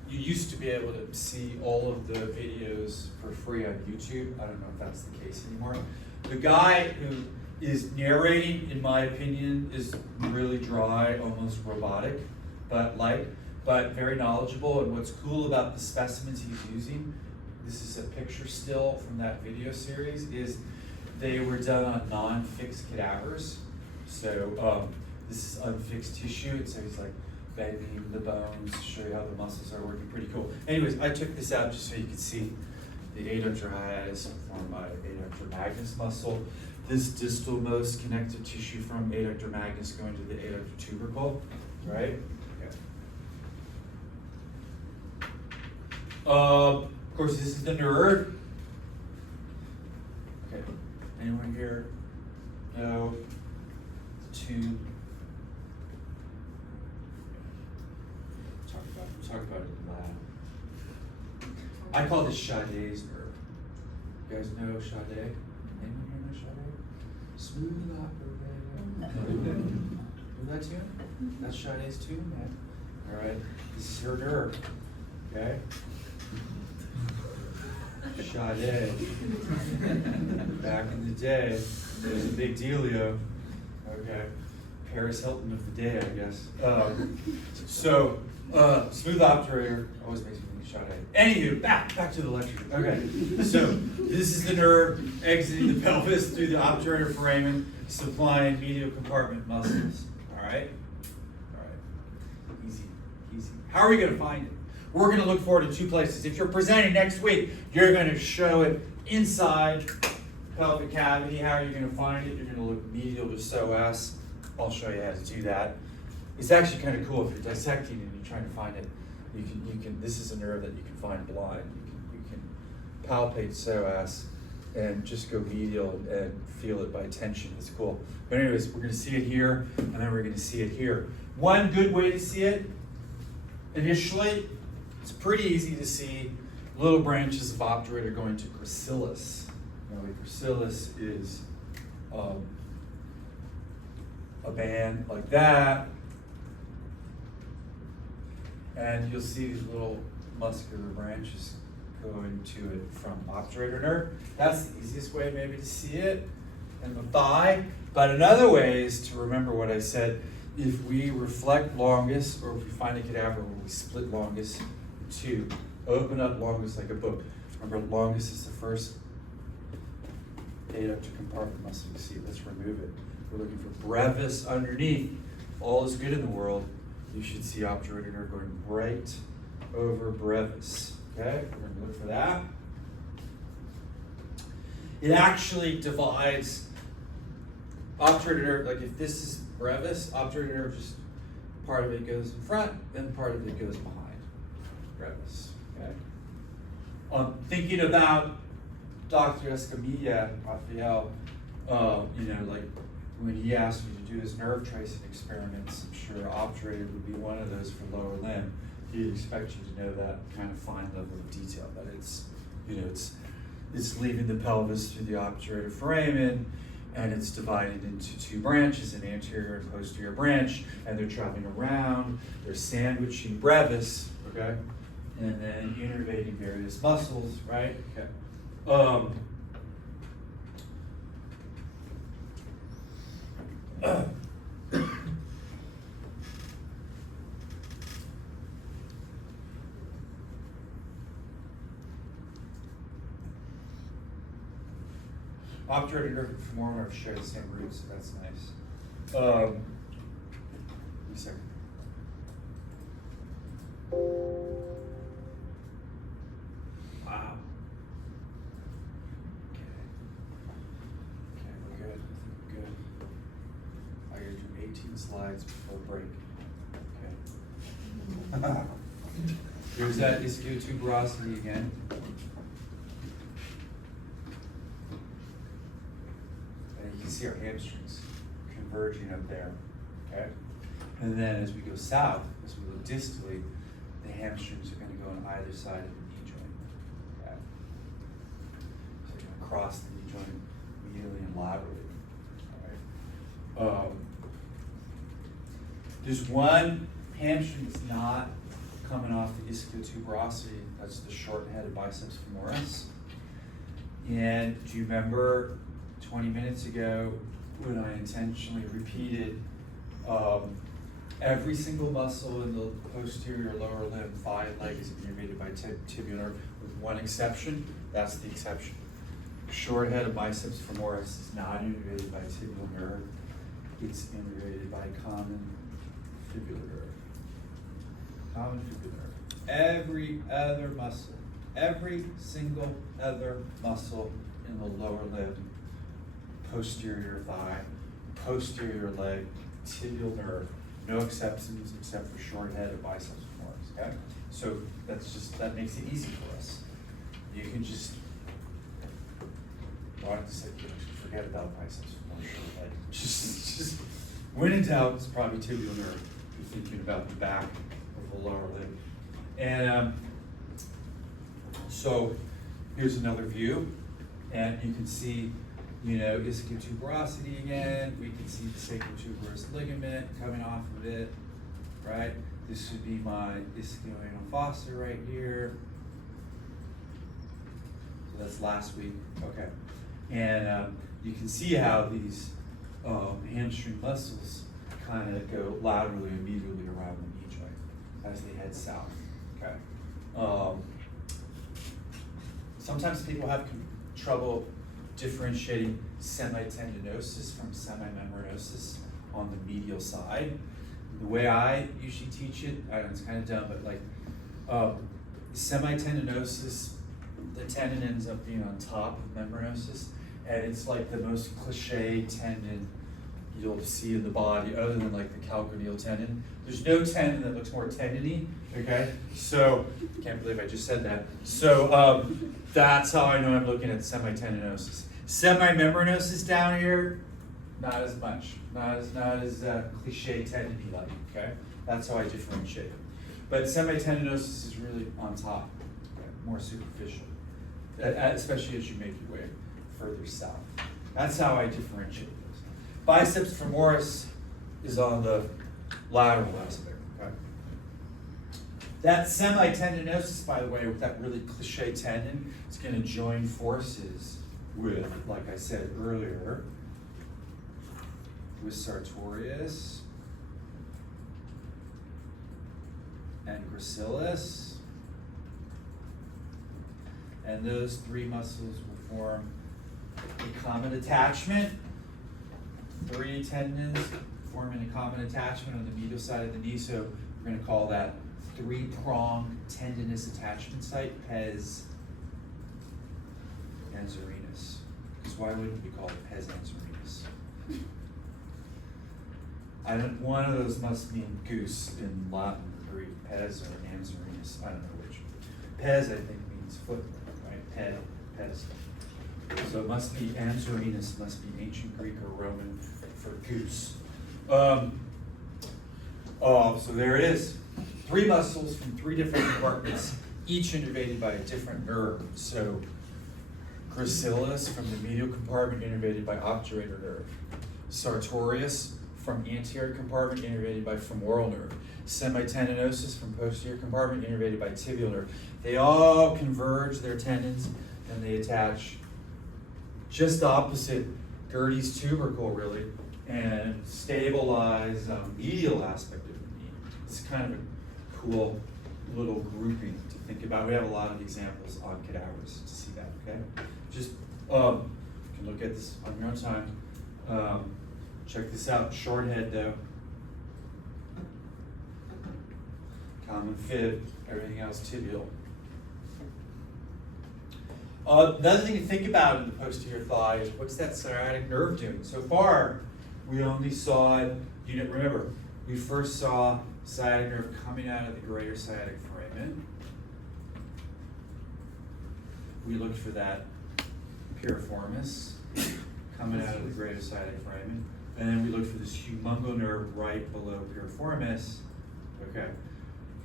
You used to be able to see all of the videos for free on YouTube. I don't know if that's the case anymore. The guy who is narrating, in my opinion, is really dry, almost robotic, but very knowledgeable. And what's cool about the specimens he's using, this is a picture still from that video series, is they were done on non-fixed cadavers. So this is unfixed tissue, and so he's like bending the bones to show you how the muscles are working. Pretty cool. Anyways, I took this out just so you could see the adductor hiatus formed by adductor magnus muscle. This distal most connective tissue from adductor magnus going to the adductor tubercle, right? Okay. Of course, this is the nerve. Okay. Anyone here know the tube? Talk about it in lab. I call this Chaudet nerve. You guys know Chaudet? Anyone here know Chaudet? Smooth operator. Know that tune? That's Chaudet's tune, man. All right. This is her nerve. Okay. Chaudet. Back in the day, it was a big dealio. Okay. Paris Hilton of the day, I guess. Smooth operator always makes me think Chaudet. Anywho, back to the lecture. Okay, so this is the nerve exiting the pelvis through the obturator foramen, supplying medial compartment muscles. All right, easy. How are we going to find it? We're going to look forward to two places. If you're presenting next week, you're going to show it inside pelvic cavity. How are you going to find it? You're going to look medial to psoas. I'll show you how to do that. It's actually kind of cool if you're dissecting and you're trying to find it. You can. This is a nerve that you can find blind. You can palpate psoas and just go medial and feel it by tension. It's cool. But anyways, we're going to see it here, and then we're going to see it here. One good way to see it initially, it's pretty easy to see little branches of obturator going to gracilis. Now, the gracilis is a band like that, and you'll see these little muscular branches going to it from obturator nerve. That's the easiest way maybe to see it in the thigh. But another way is to remember what I said. If we reflect longus, or if we find a cadaver where we split longus in two, open up longus like a book. Remember, longus is the first adductor compartment muscle you see. Let's remove it. We're looking for brevis underneath. All is good in the world. You should see obturator nerve going right over brevis. Okay, we're going to look for that. It actually divides obturator nerve. Like if this is brevis, obturator nerve, just part of it goes in front, then part of it goes behind brevis. Okay. Thinking about Dr. Escamilla, Raphael, like when he asked me to do his nerve tracing experiments, I'm sure obturator would be one of those for lower limb. He'd expect you to know that kind of fine level of detail, that it's leaving the pelvis through the obturator foramen, and it's divided into two branches, an anterior and posterior branch, and they're traveling around, they're sandwiching brevis, okay, and then innervating various muscles, right? Okay. Obturator nerve and femoral nerve share the same roots, so that's nice. Give me a second. Wow. Okay, we're good. Good. I gotta do 18 slides before break. Okay. Here's that ischial tuberosity again. And you can see our hamstrings converging up there. Okay? And then as we go south, as we look distally, the hamstrings are going to go on either side of the knee joint. Okay? across the knee joint medially and laterally. All right. There's one hamstring that's not coming off the ischiotuberosity. That's the short-headed biceps femoris. And do you remember 20 minutes ago when I intentionally repeated every single muscle in the posterior lower limb, thigh, and leg is innervated by tibial nerve, with one exception? That's the exception. Short-headed biceps femoris is not innervated by tibial nerve. It's innervated by common fibular nerve. Common fibular nerve. Every other muscle, every single other muscle in the lower limb, posterior thigh, posterior leg, tibial nerve, no exceptions except for short-headed biceps femoris, okay? So that makes it easy for us. You can just, forget about biceps femoris, short-head. Just when in doubt, it's probably tibial nerve. You're thinking about the back of the lower limb. And so here's another view, and you can see, ischiotuberosity again. We can see the sacrotuberous ligament coming off of it, right? This would be my ischioanal fossa right here. So that's last week, okay. And you can see how these hamstring muscles kind of go laterally and medially around the knee joint as they head south. Okay. Sometimes people have trouble differentiating semitendinosus from semimembranosus on the medial side. The way I usually teach it, I know it's kind of dumb, but like semitendinosus, the tendon ends up being on top of membranosus, and it's like the most cliche tendon you'll see in the body, other than like the calcaneal tendon. There's no tendon that looks more tendony, okay? So, can't believe I just said that. So that's how I know I'm looking at semitendinosus. Semimembranosus down here, not as much, not as cliche tendony like, okay? That's how I differentiate it. But semitendinosus is really on top, okay? More superficial, especially as you make your way further south. That's how I differentiate those. Biceps femoris is on the lateral aspect, okay? That semitendinosus, by the way, with that really cliche tendon, is going to join forces with, like I said earlier, with sartorius and gracilis. And those three muscles will form a common attachment. Three tendons forming a common attachment on the medial side of the knee, so we're going to call that three-pronged tendinous attachment site, pes anzerinus. Because why wouldn't we call it pes anzerinus? One of those must mean goose in Latin or Greek, pes or anzerinus. I don't know which. Pes, I think, means foot, right? Pes. So it must be anzerinus, must be ancient Greek or Roman for goose. So there it is. Three muscles from three different compartments, each innervated by a different nerve. So gracilis from the medial compartment innervated by obturator nerve. Sartorius from anterior compartment innervated by femoral nerve. Semitendinosus from posterior compartment innervated by tibial nerve. They all converge their tendons and they attach just opposite Gerdy's tubercle, really, and stabilize medial aspect of the knee. It's kind of a cool little grouping to think about. We have a lot of examples on cadavers to see that, okay? Just, you can look at this on your own time. Check this out, short head though. Common fib, everything else tibial. Another thing to think about in the posterior thigh is what's that sciatic nerve doing? So far, we only saw it, remember, we first saw sciatic nerve coming out of the greater sciatic foramen. We looked for that piriformis coming out of the greater sciatic foramen. And then we looked for this humongo nerve right below piriformis. Okay.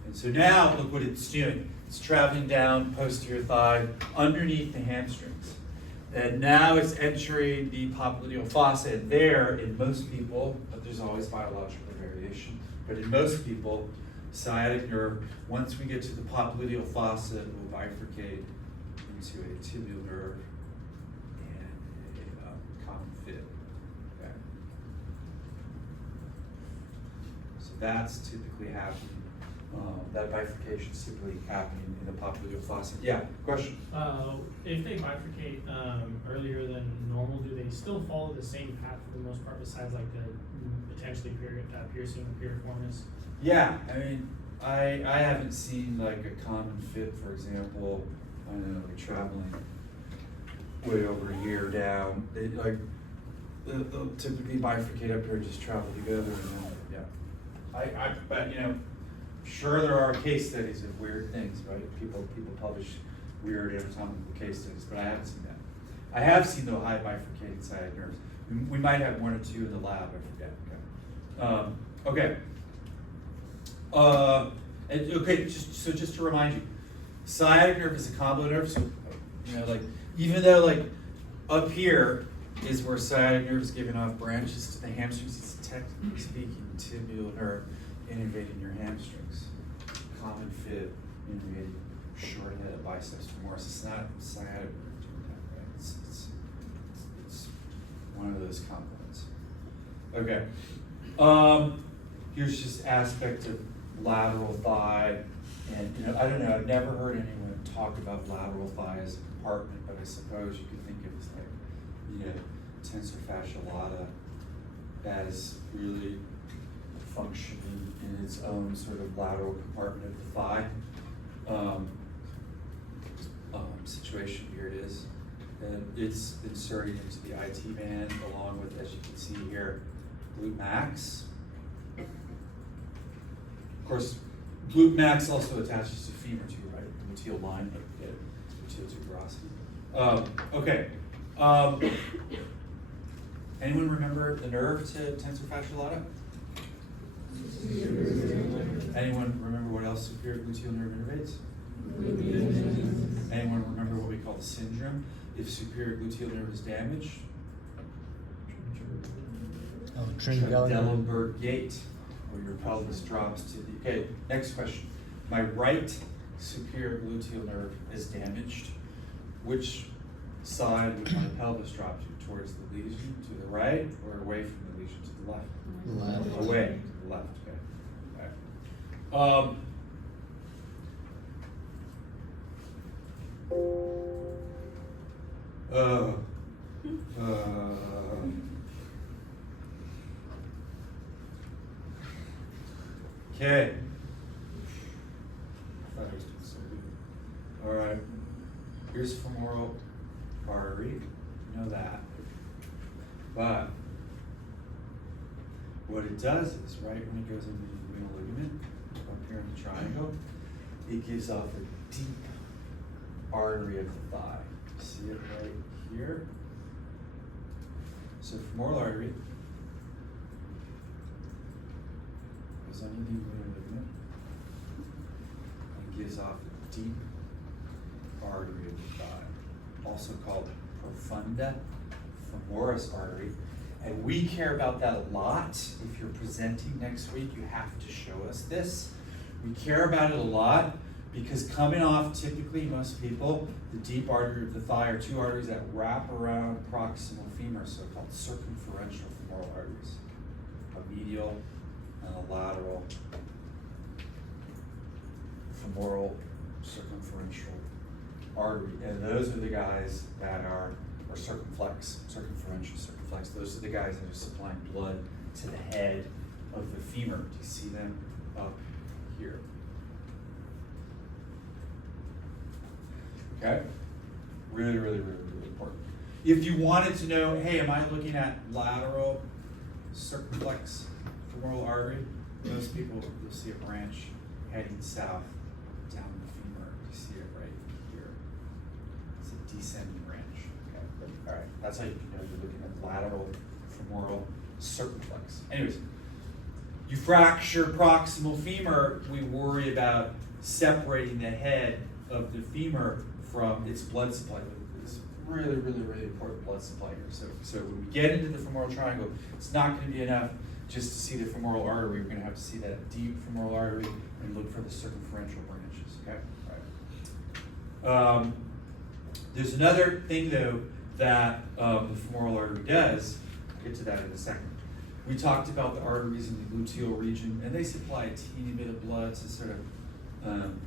And so now, look what it's doing. It's traveling down posterior thigh underneath the hamstrings. And now it's entering the popliteal fossa. And there, in most people, but there's always biological variation, but in most people, sciatic nerve, once we get to the popliteal fossa, it will bifurcate into a tibial nerve and a common fib. Okay. So that's typically happening. That bifurcation is typically happening in the popliteal fossa. Yeah, question? If they bifurcate earlier than normal, do they still follow the same path for the most part, besides like the potentially piercing or piriformis? Yeah, I mean, I haven't seen like a common fib, for example. I don't know, like traveling way over here down. They like they'll typically bifurcate up here and just travel together. And then, yeah, but you know, sure there are case studies of weird things, right? People publish weird anatomical case studies, but I haven't seen that. I have seen the high bifurcated sciatic nerves. We might have one or two in the lab. I forget. Okay. Okay. Just to remind you, sciatic nerve is a combo nerve. So you know, like even though like up here is where sciatic nerve is giving off branches to the hamstrings, it's technically speaking tibial nerve innervating your hamstrings. Common fib innervating short head biceps femoris. It's not sciatic nerve doing that, right? It's one of those components. Okay. Here's just aspect of lateral thigh, and you know, I don't know, I've never heard anyone talk about lateral thigh as a compartment, but I suppose you could think of it as like, you know, tensor fascia lata as really functioning in its own sort of lateral compartment of the thigh. Situation, here it is. And it's inserting into the IT band along with, as you can see here, glute max. Of course, glute max also attaches to femur too, right? The gluteal line, like gluteal tuberosity. Okay. Anyone remember the nerve to tensor fascia lata? Anyone remember what else superior gluteal nerve innervates? Anyone remember what we call the syndrome if superior gluteal nerve is damaged? Oh, Trendelenburg gait, where your pelvis drops to the. Okay, next question. My right superior gluteal nerve is damaged. Which side would my pelvis drop to? Towards the lesion to the right or away from the lesion to the left? Left. Away to the left. Okay. All right. Okay. I thought I was doing so good. All right. Here's femoral artery. You know that. But what it does is, right when it goes into the renal ligament, up here in the triangle, it gives off a deep artery of the thigh. See it right here? So femoral artery goes under the renal ligament and gives off a deep artery of the thigh, also called profunda femoris artery. And we care about that a lot. If you're presenting next week, you have to show us this. We care about it a lot because coming off, typically most people, the deep artery of the thigh are two arteries that wrap around proximal femur, so-called circumferential femoral arteries. A medial and a lateral femoral circumferential artery. And those are the guys that are circumflex, circumferential circumflex. Those are the guys that are supplying blood to the head of the femur. Do you see them up here? Okay? Really, really, really, really important. If you wanted to know, hey, am I looking at lateral circumflex femoral artery? Most people, you'll see a branch heading south down the femur. You see it right here. It's a descending branch. Okay. All right. That's how you know you're looking at lateral femoral circumflex. Anyways, you fracture proximal femur, we worry about separating the head of the femur from its blood supply. It's really, really, really important blood supply here. So when we get into the femoral triangle, it's not going to be enough just to see the femoral artery. We're going to have to see that deep femoral artery and look for the circumferential branches. Okay. All right. There's another thing though that the femoral artery does. I'll get to that in a second. We talked about the arteries in the gluteal region, and they supply a teeny bit of blood to sort of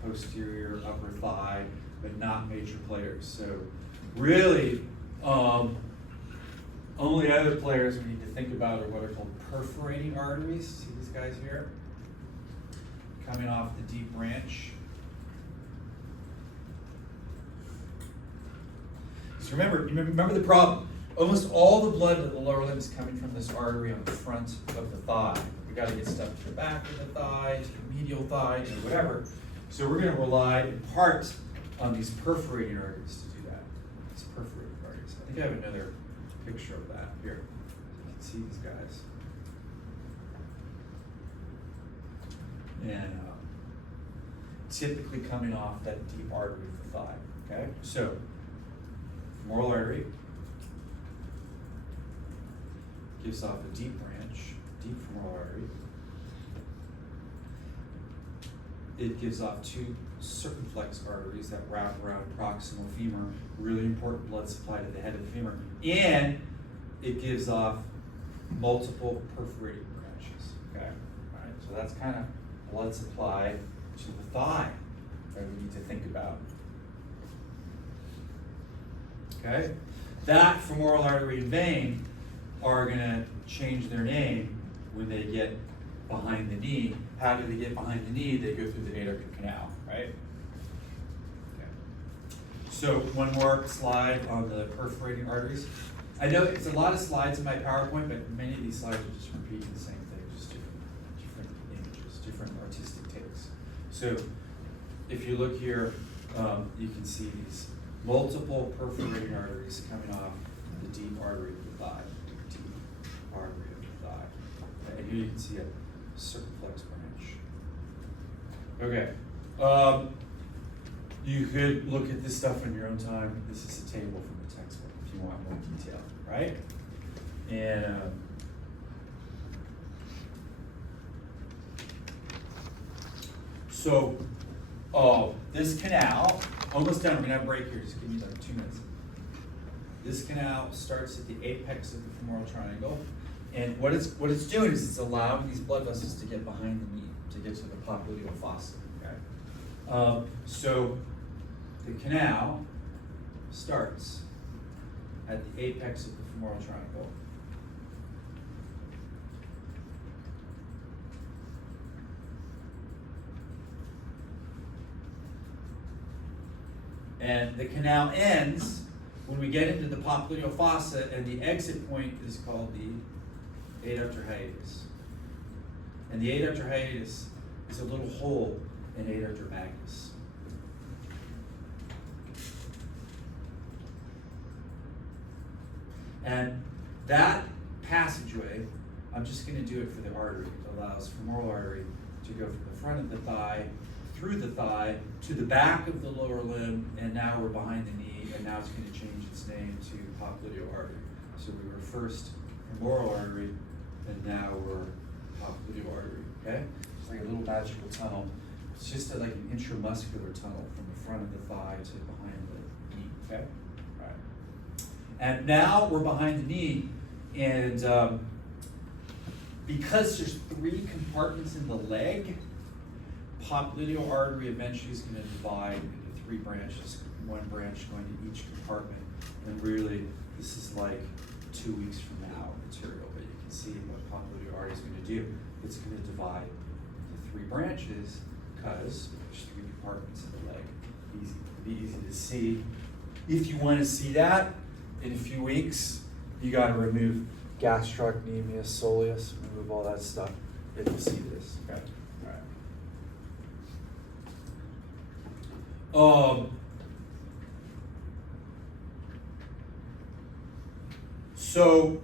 posterior upper thigh, but not major players. So really, only other players we need to think about are what are called perforating arteries. See these guys here? Coming off the deep branch. So remember the problem. Almost all the blood to the lower limb is coming from this artery on the front of the thigh. We got to get stuff to the back of the thigh, to the medial thigh, to whatever. So we're going to rely in part on these perforating arteries to do that. These perforating arteries. I think I have another picture of that here. You can see these guys. And typically coming off that deep artery of the thigh. Okay, so femoral artery gives off a deep branch, deep femoral artery. It gives off two circumflex arteries that wrap around proximal femur, really important blood supply to the head of the femur, and it gives off multiple perforating branches. Okay, all right. So that's kind of blood supply to the thigh that we need to think about. Okay, that femoral artery and vein are going to change their name when they get behind the knee. How do they get behind the knee? They go through the aortic canal, right? Okay. So one more slide on the perforating arteries. I know it's a lot of slides in my PowerPoint, but many of these slides are just repeating the same thing, just different images, different artistic takes. So if you look here, you can see these multiple perforating arteries coming off the deep artery of the thigh. Deep artery of the thigh. And here you can see a circumflex branch. Okay. You could look at this stuff in your own time. This is a table from the textbook if you want more detail, right? And so this canal, almost done. We're gonna have a break here. Just give me like 2 minutes. This canal starts at the apex of the femoral triangle, and what it's doing is it's allowing these blood vessels to get behind the knee to get to the popliteal fossa. Okay. So the canal starts at the apex of the femoral triangle. And the canal ends when we get into the popliteal fossa, and the exit point is called the adductor hiatus. And the adductor hiatus is a little hole in adductor magnus. And that passageway, I'm just going to do it for the artery. It allows femoral artery to go from the front of the thigh, through the thigh, to the back of the lower limb, and now we're behind the knee, and now it's going to change its name to popliteal artery. So we were first femoral artery, and now we're popliteal artery, okay? It's like a little magical tunnel. It's just like an intramuscular tunnel from the front of the thigh to behind the knee, okay? All right. And now we're behind the knee, and because there's 3 compartments in the leg, popliteal artery eventually is going to divide into 3 branches, 1 branch going to each compartment. And really, this is like 2 weeks from now material, but you can see what popliteal artery is going to do. It's going to divide into 3 branches because there's 3 compartments in the leg. It'll be easy to see. If you want to see that in a few weeks, you got to remove gastrocnemius soleus, remove all that stuff if you see this. Okay. So,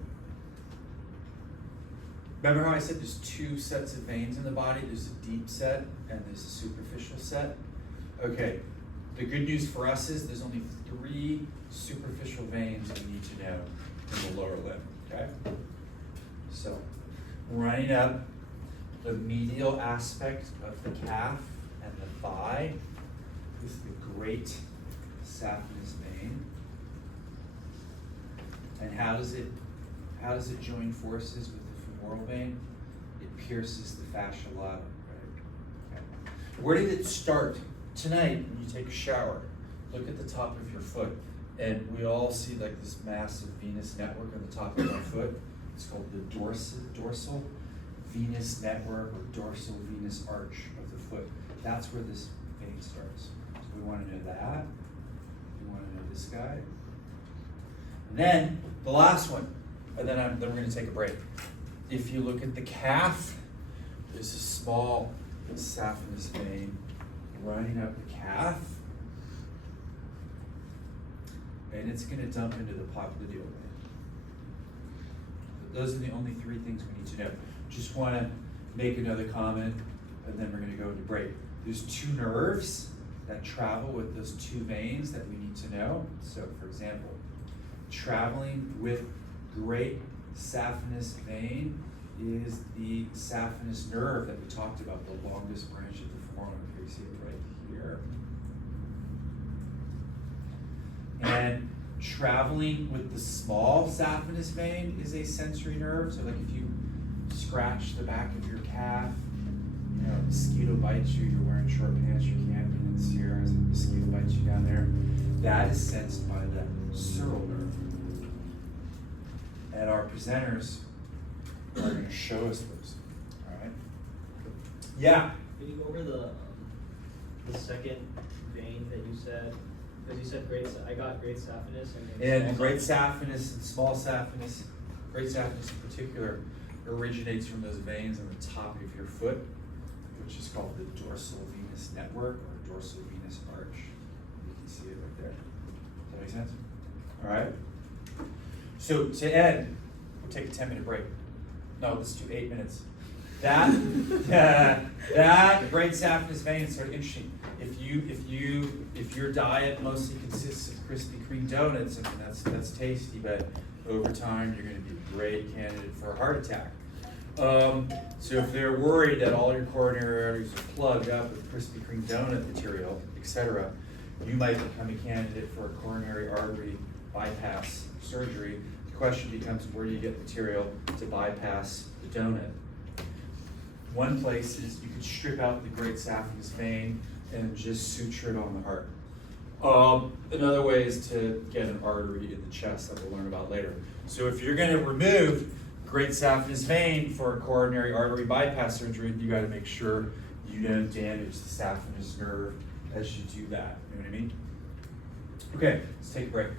remember how I said there's 2 sets of veins in the body? There's a deep set and there's a superficial set. Okay, The good news for us is there's only 3 superficial veins we need to know in the lower limb, okay? So, running up the medial aspect of the calf and the thigh is the great saphenous vein. And how does it join forces with the femoral vein? It pierces the fascia lata, right? Okay. Where did it start? Tonight, when you take a shower, look at the top of your foot, and we all see like this massive venous network on the top of our foot. It's called the dorsal venous network or dorsal venous arch of the foot. That's where this vein starts. So we want to know that. We want to know this guy. And then the last one, and then we're going to take a break. If you look at the calf, there's a small saphenous vein running up the calf, and it's going to dump into the popliteal vein. Those are the only 3 things we need to know. Just want to make another comment, and then we're going to go into break. There's 2 nerves that travel with those 2 veins that we need to know. So, for example, traveling with great saphenous vein is the saphenous nerve that we talked about, the longest branch of the forearm. Here you see it right here. And traveling with the small saphenous vein is a sensory nerve. So like if you scratch the back of your calf, you know, a mosquito bites you, you're wearing short pants, you're camping in the Sierras, and a mosquito bites you down there, that is sensed by the sural nerve. And our presenters are going to show us those. All right? Yeah. Can you go over the second vein that you said? Because you said I got great saphenous And the great saphenous and small saphenous, great saphenous in particular, originates from those veins on the top of your foot, which is called the dorsal venous network or dorsal venous arch. You can see it right there. Does that make sense? All right. So to end, we'll take a 10-minute break. No, let's do 8 minutes. That great saphenous vein is sort of interesting. If your diet mostly consists of Krispy Kreme donuts, I mean that's tasty, but over time you're going to be a great candidate for a heart attack. So if they're worried that all your coronary arteries are plugged up with Krispy Kreme donut material, etc., you might become a candidate for a coronary artery bypass surgery. The question becomes, where do you get material to bypass the donut? One place is you could strip out the great saphenous vein and just suture it on the heart. Another way is to get an artery in the chest that we'll learn about later. So if you're going to remove great saphenous vein for a coronary artery bypass surgery, you got to make sure you don't damage the saphenous nerve as you do that. You know what I mean? Okay, let's take a break.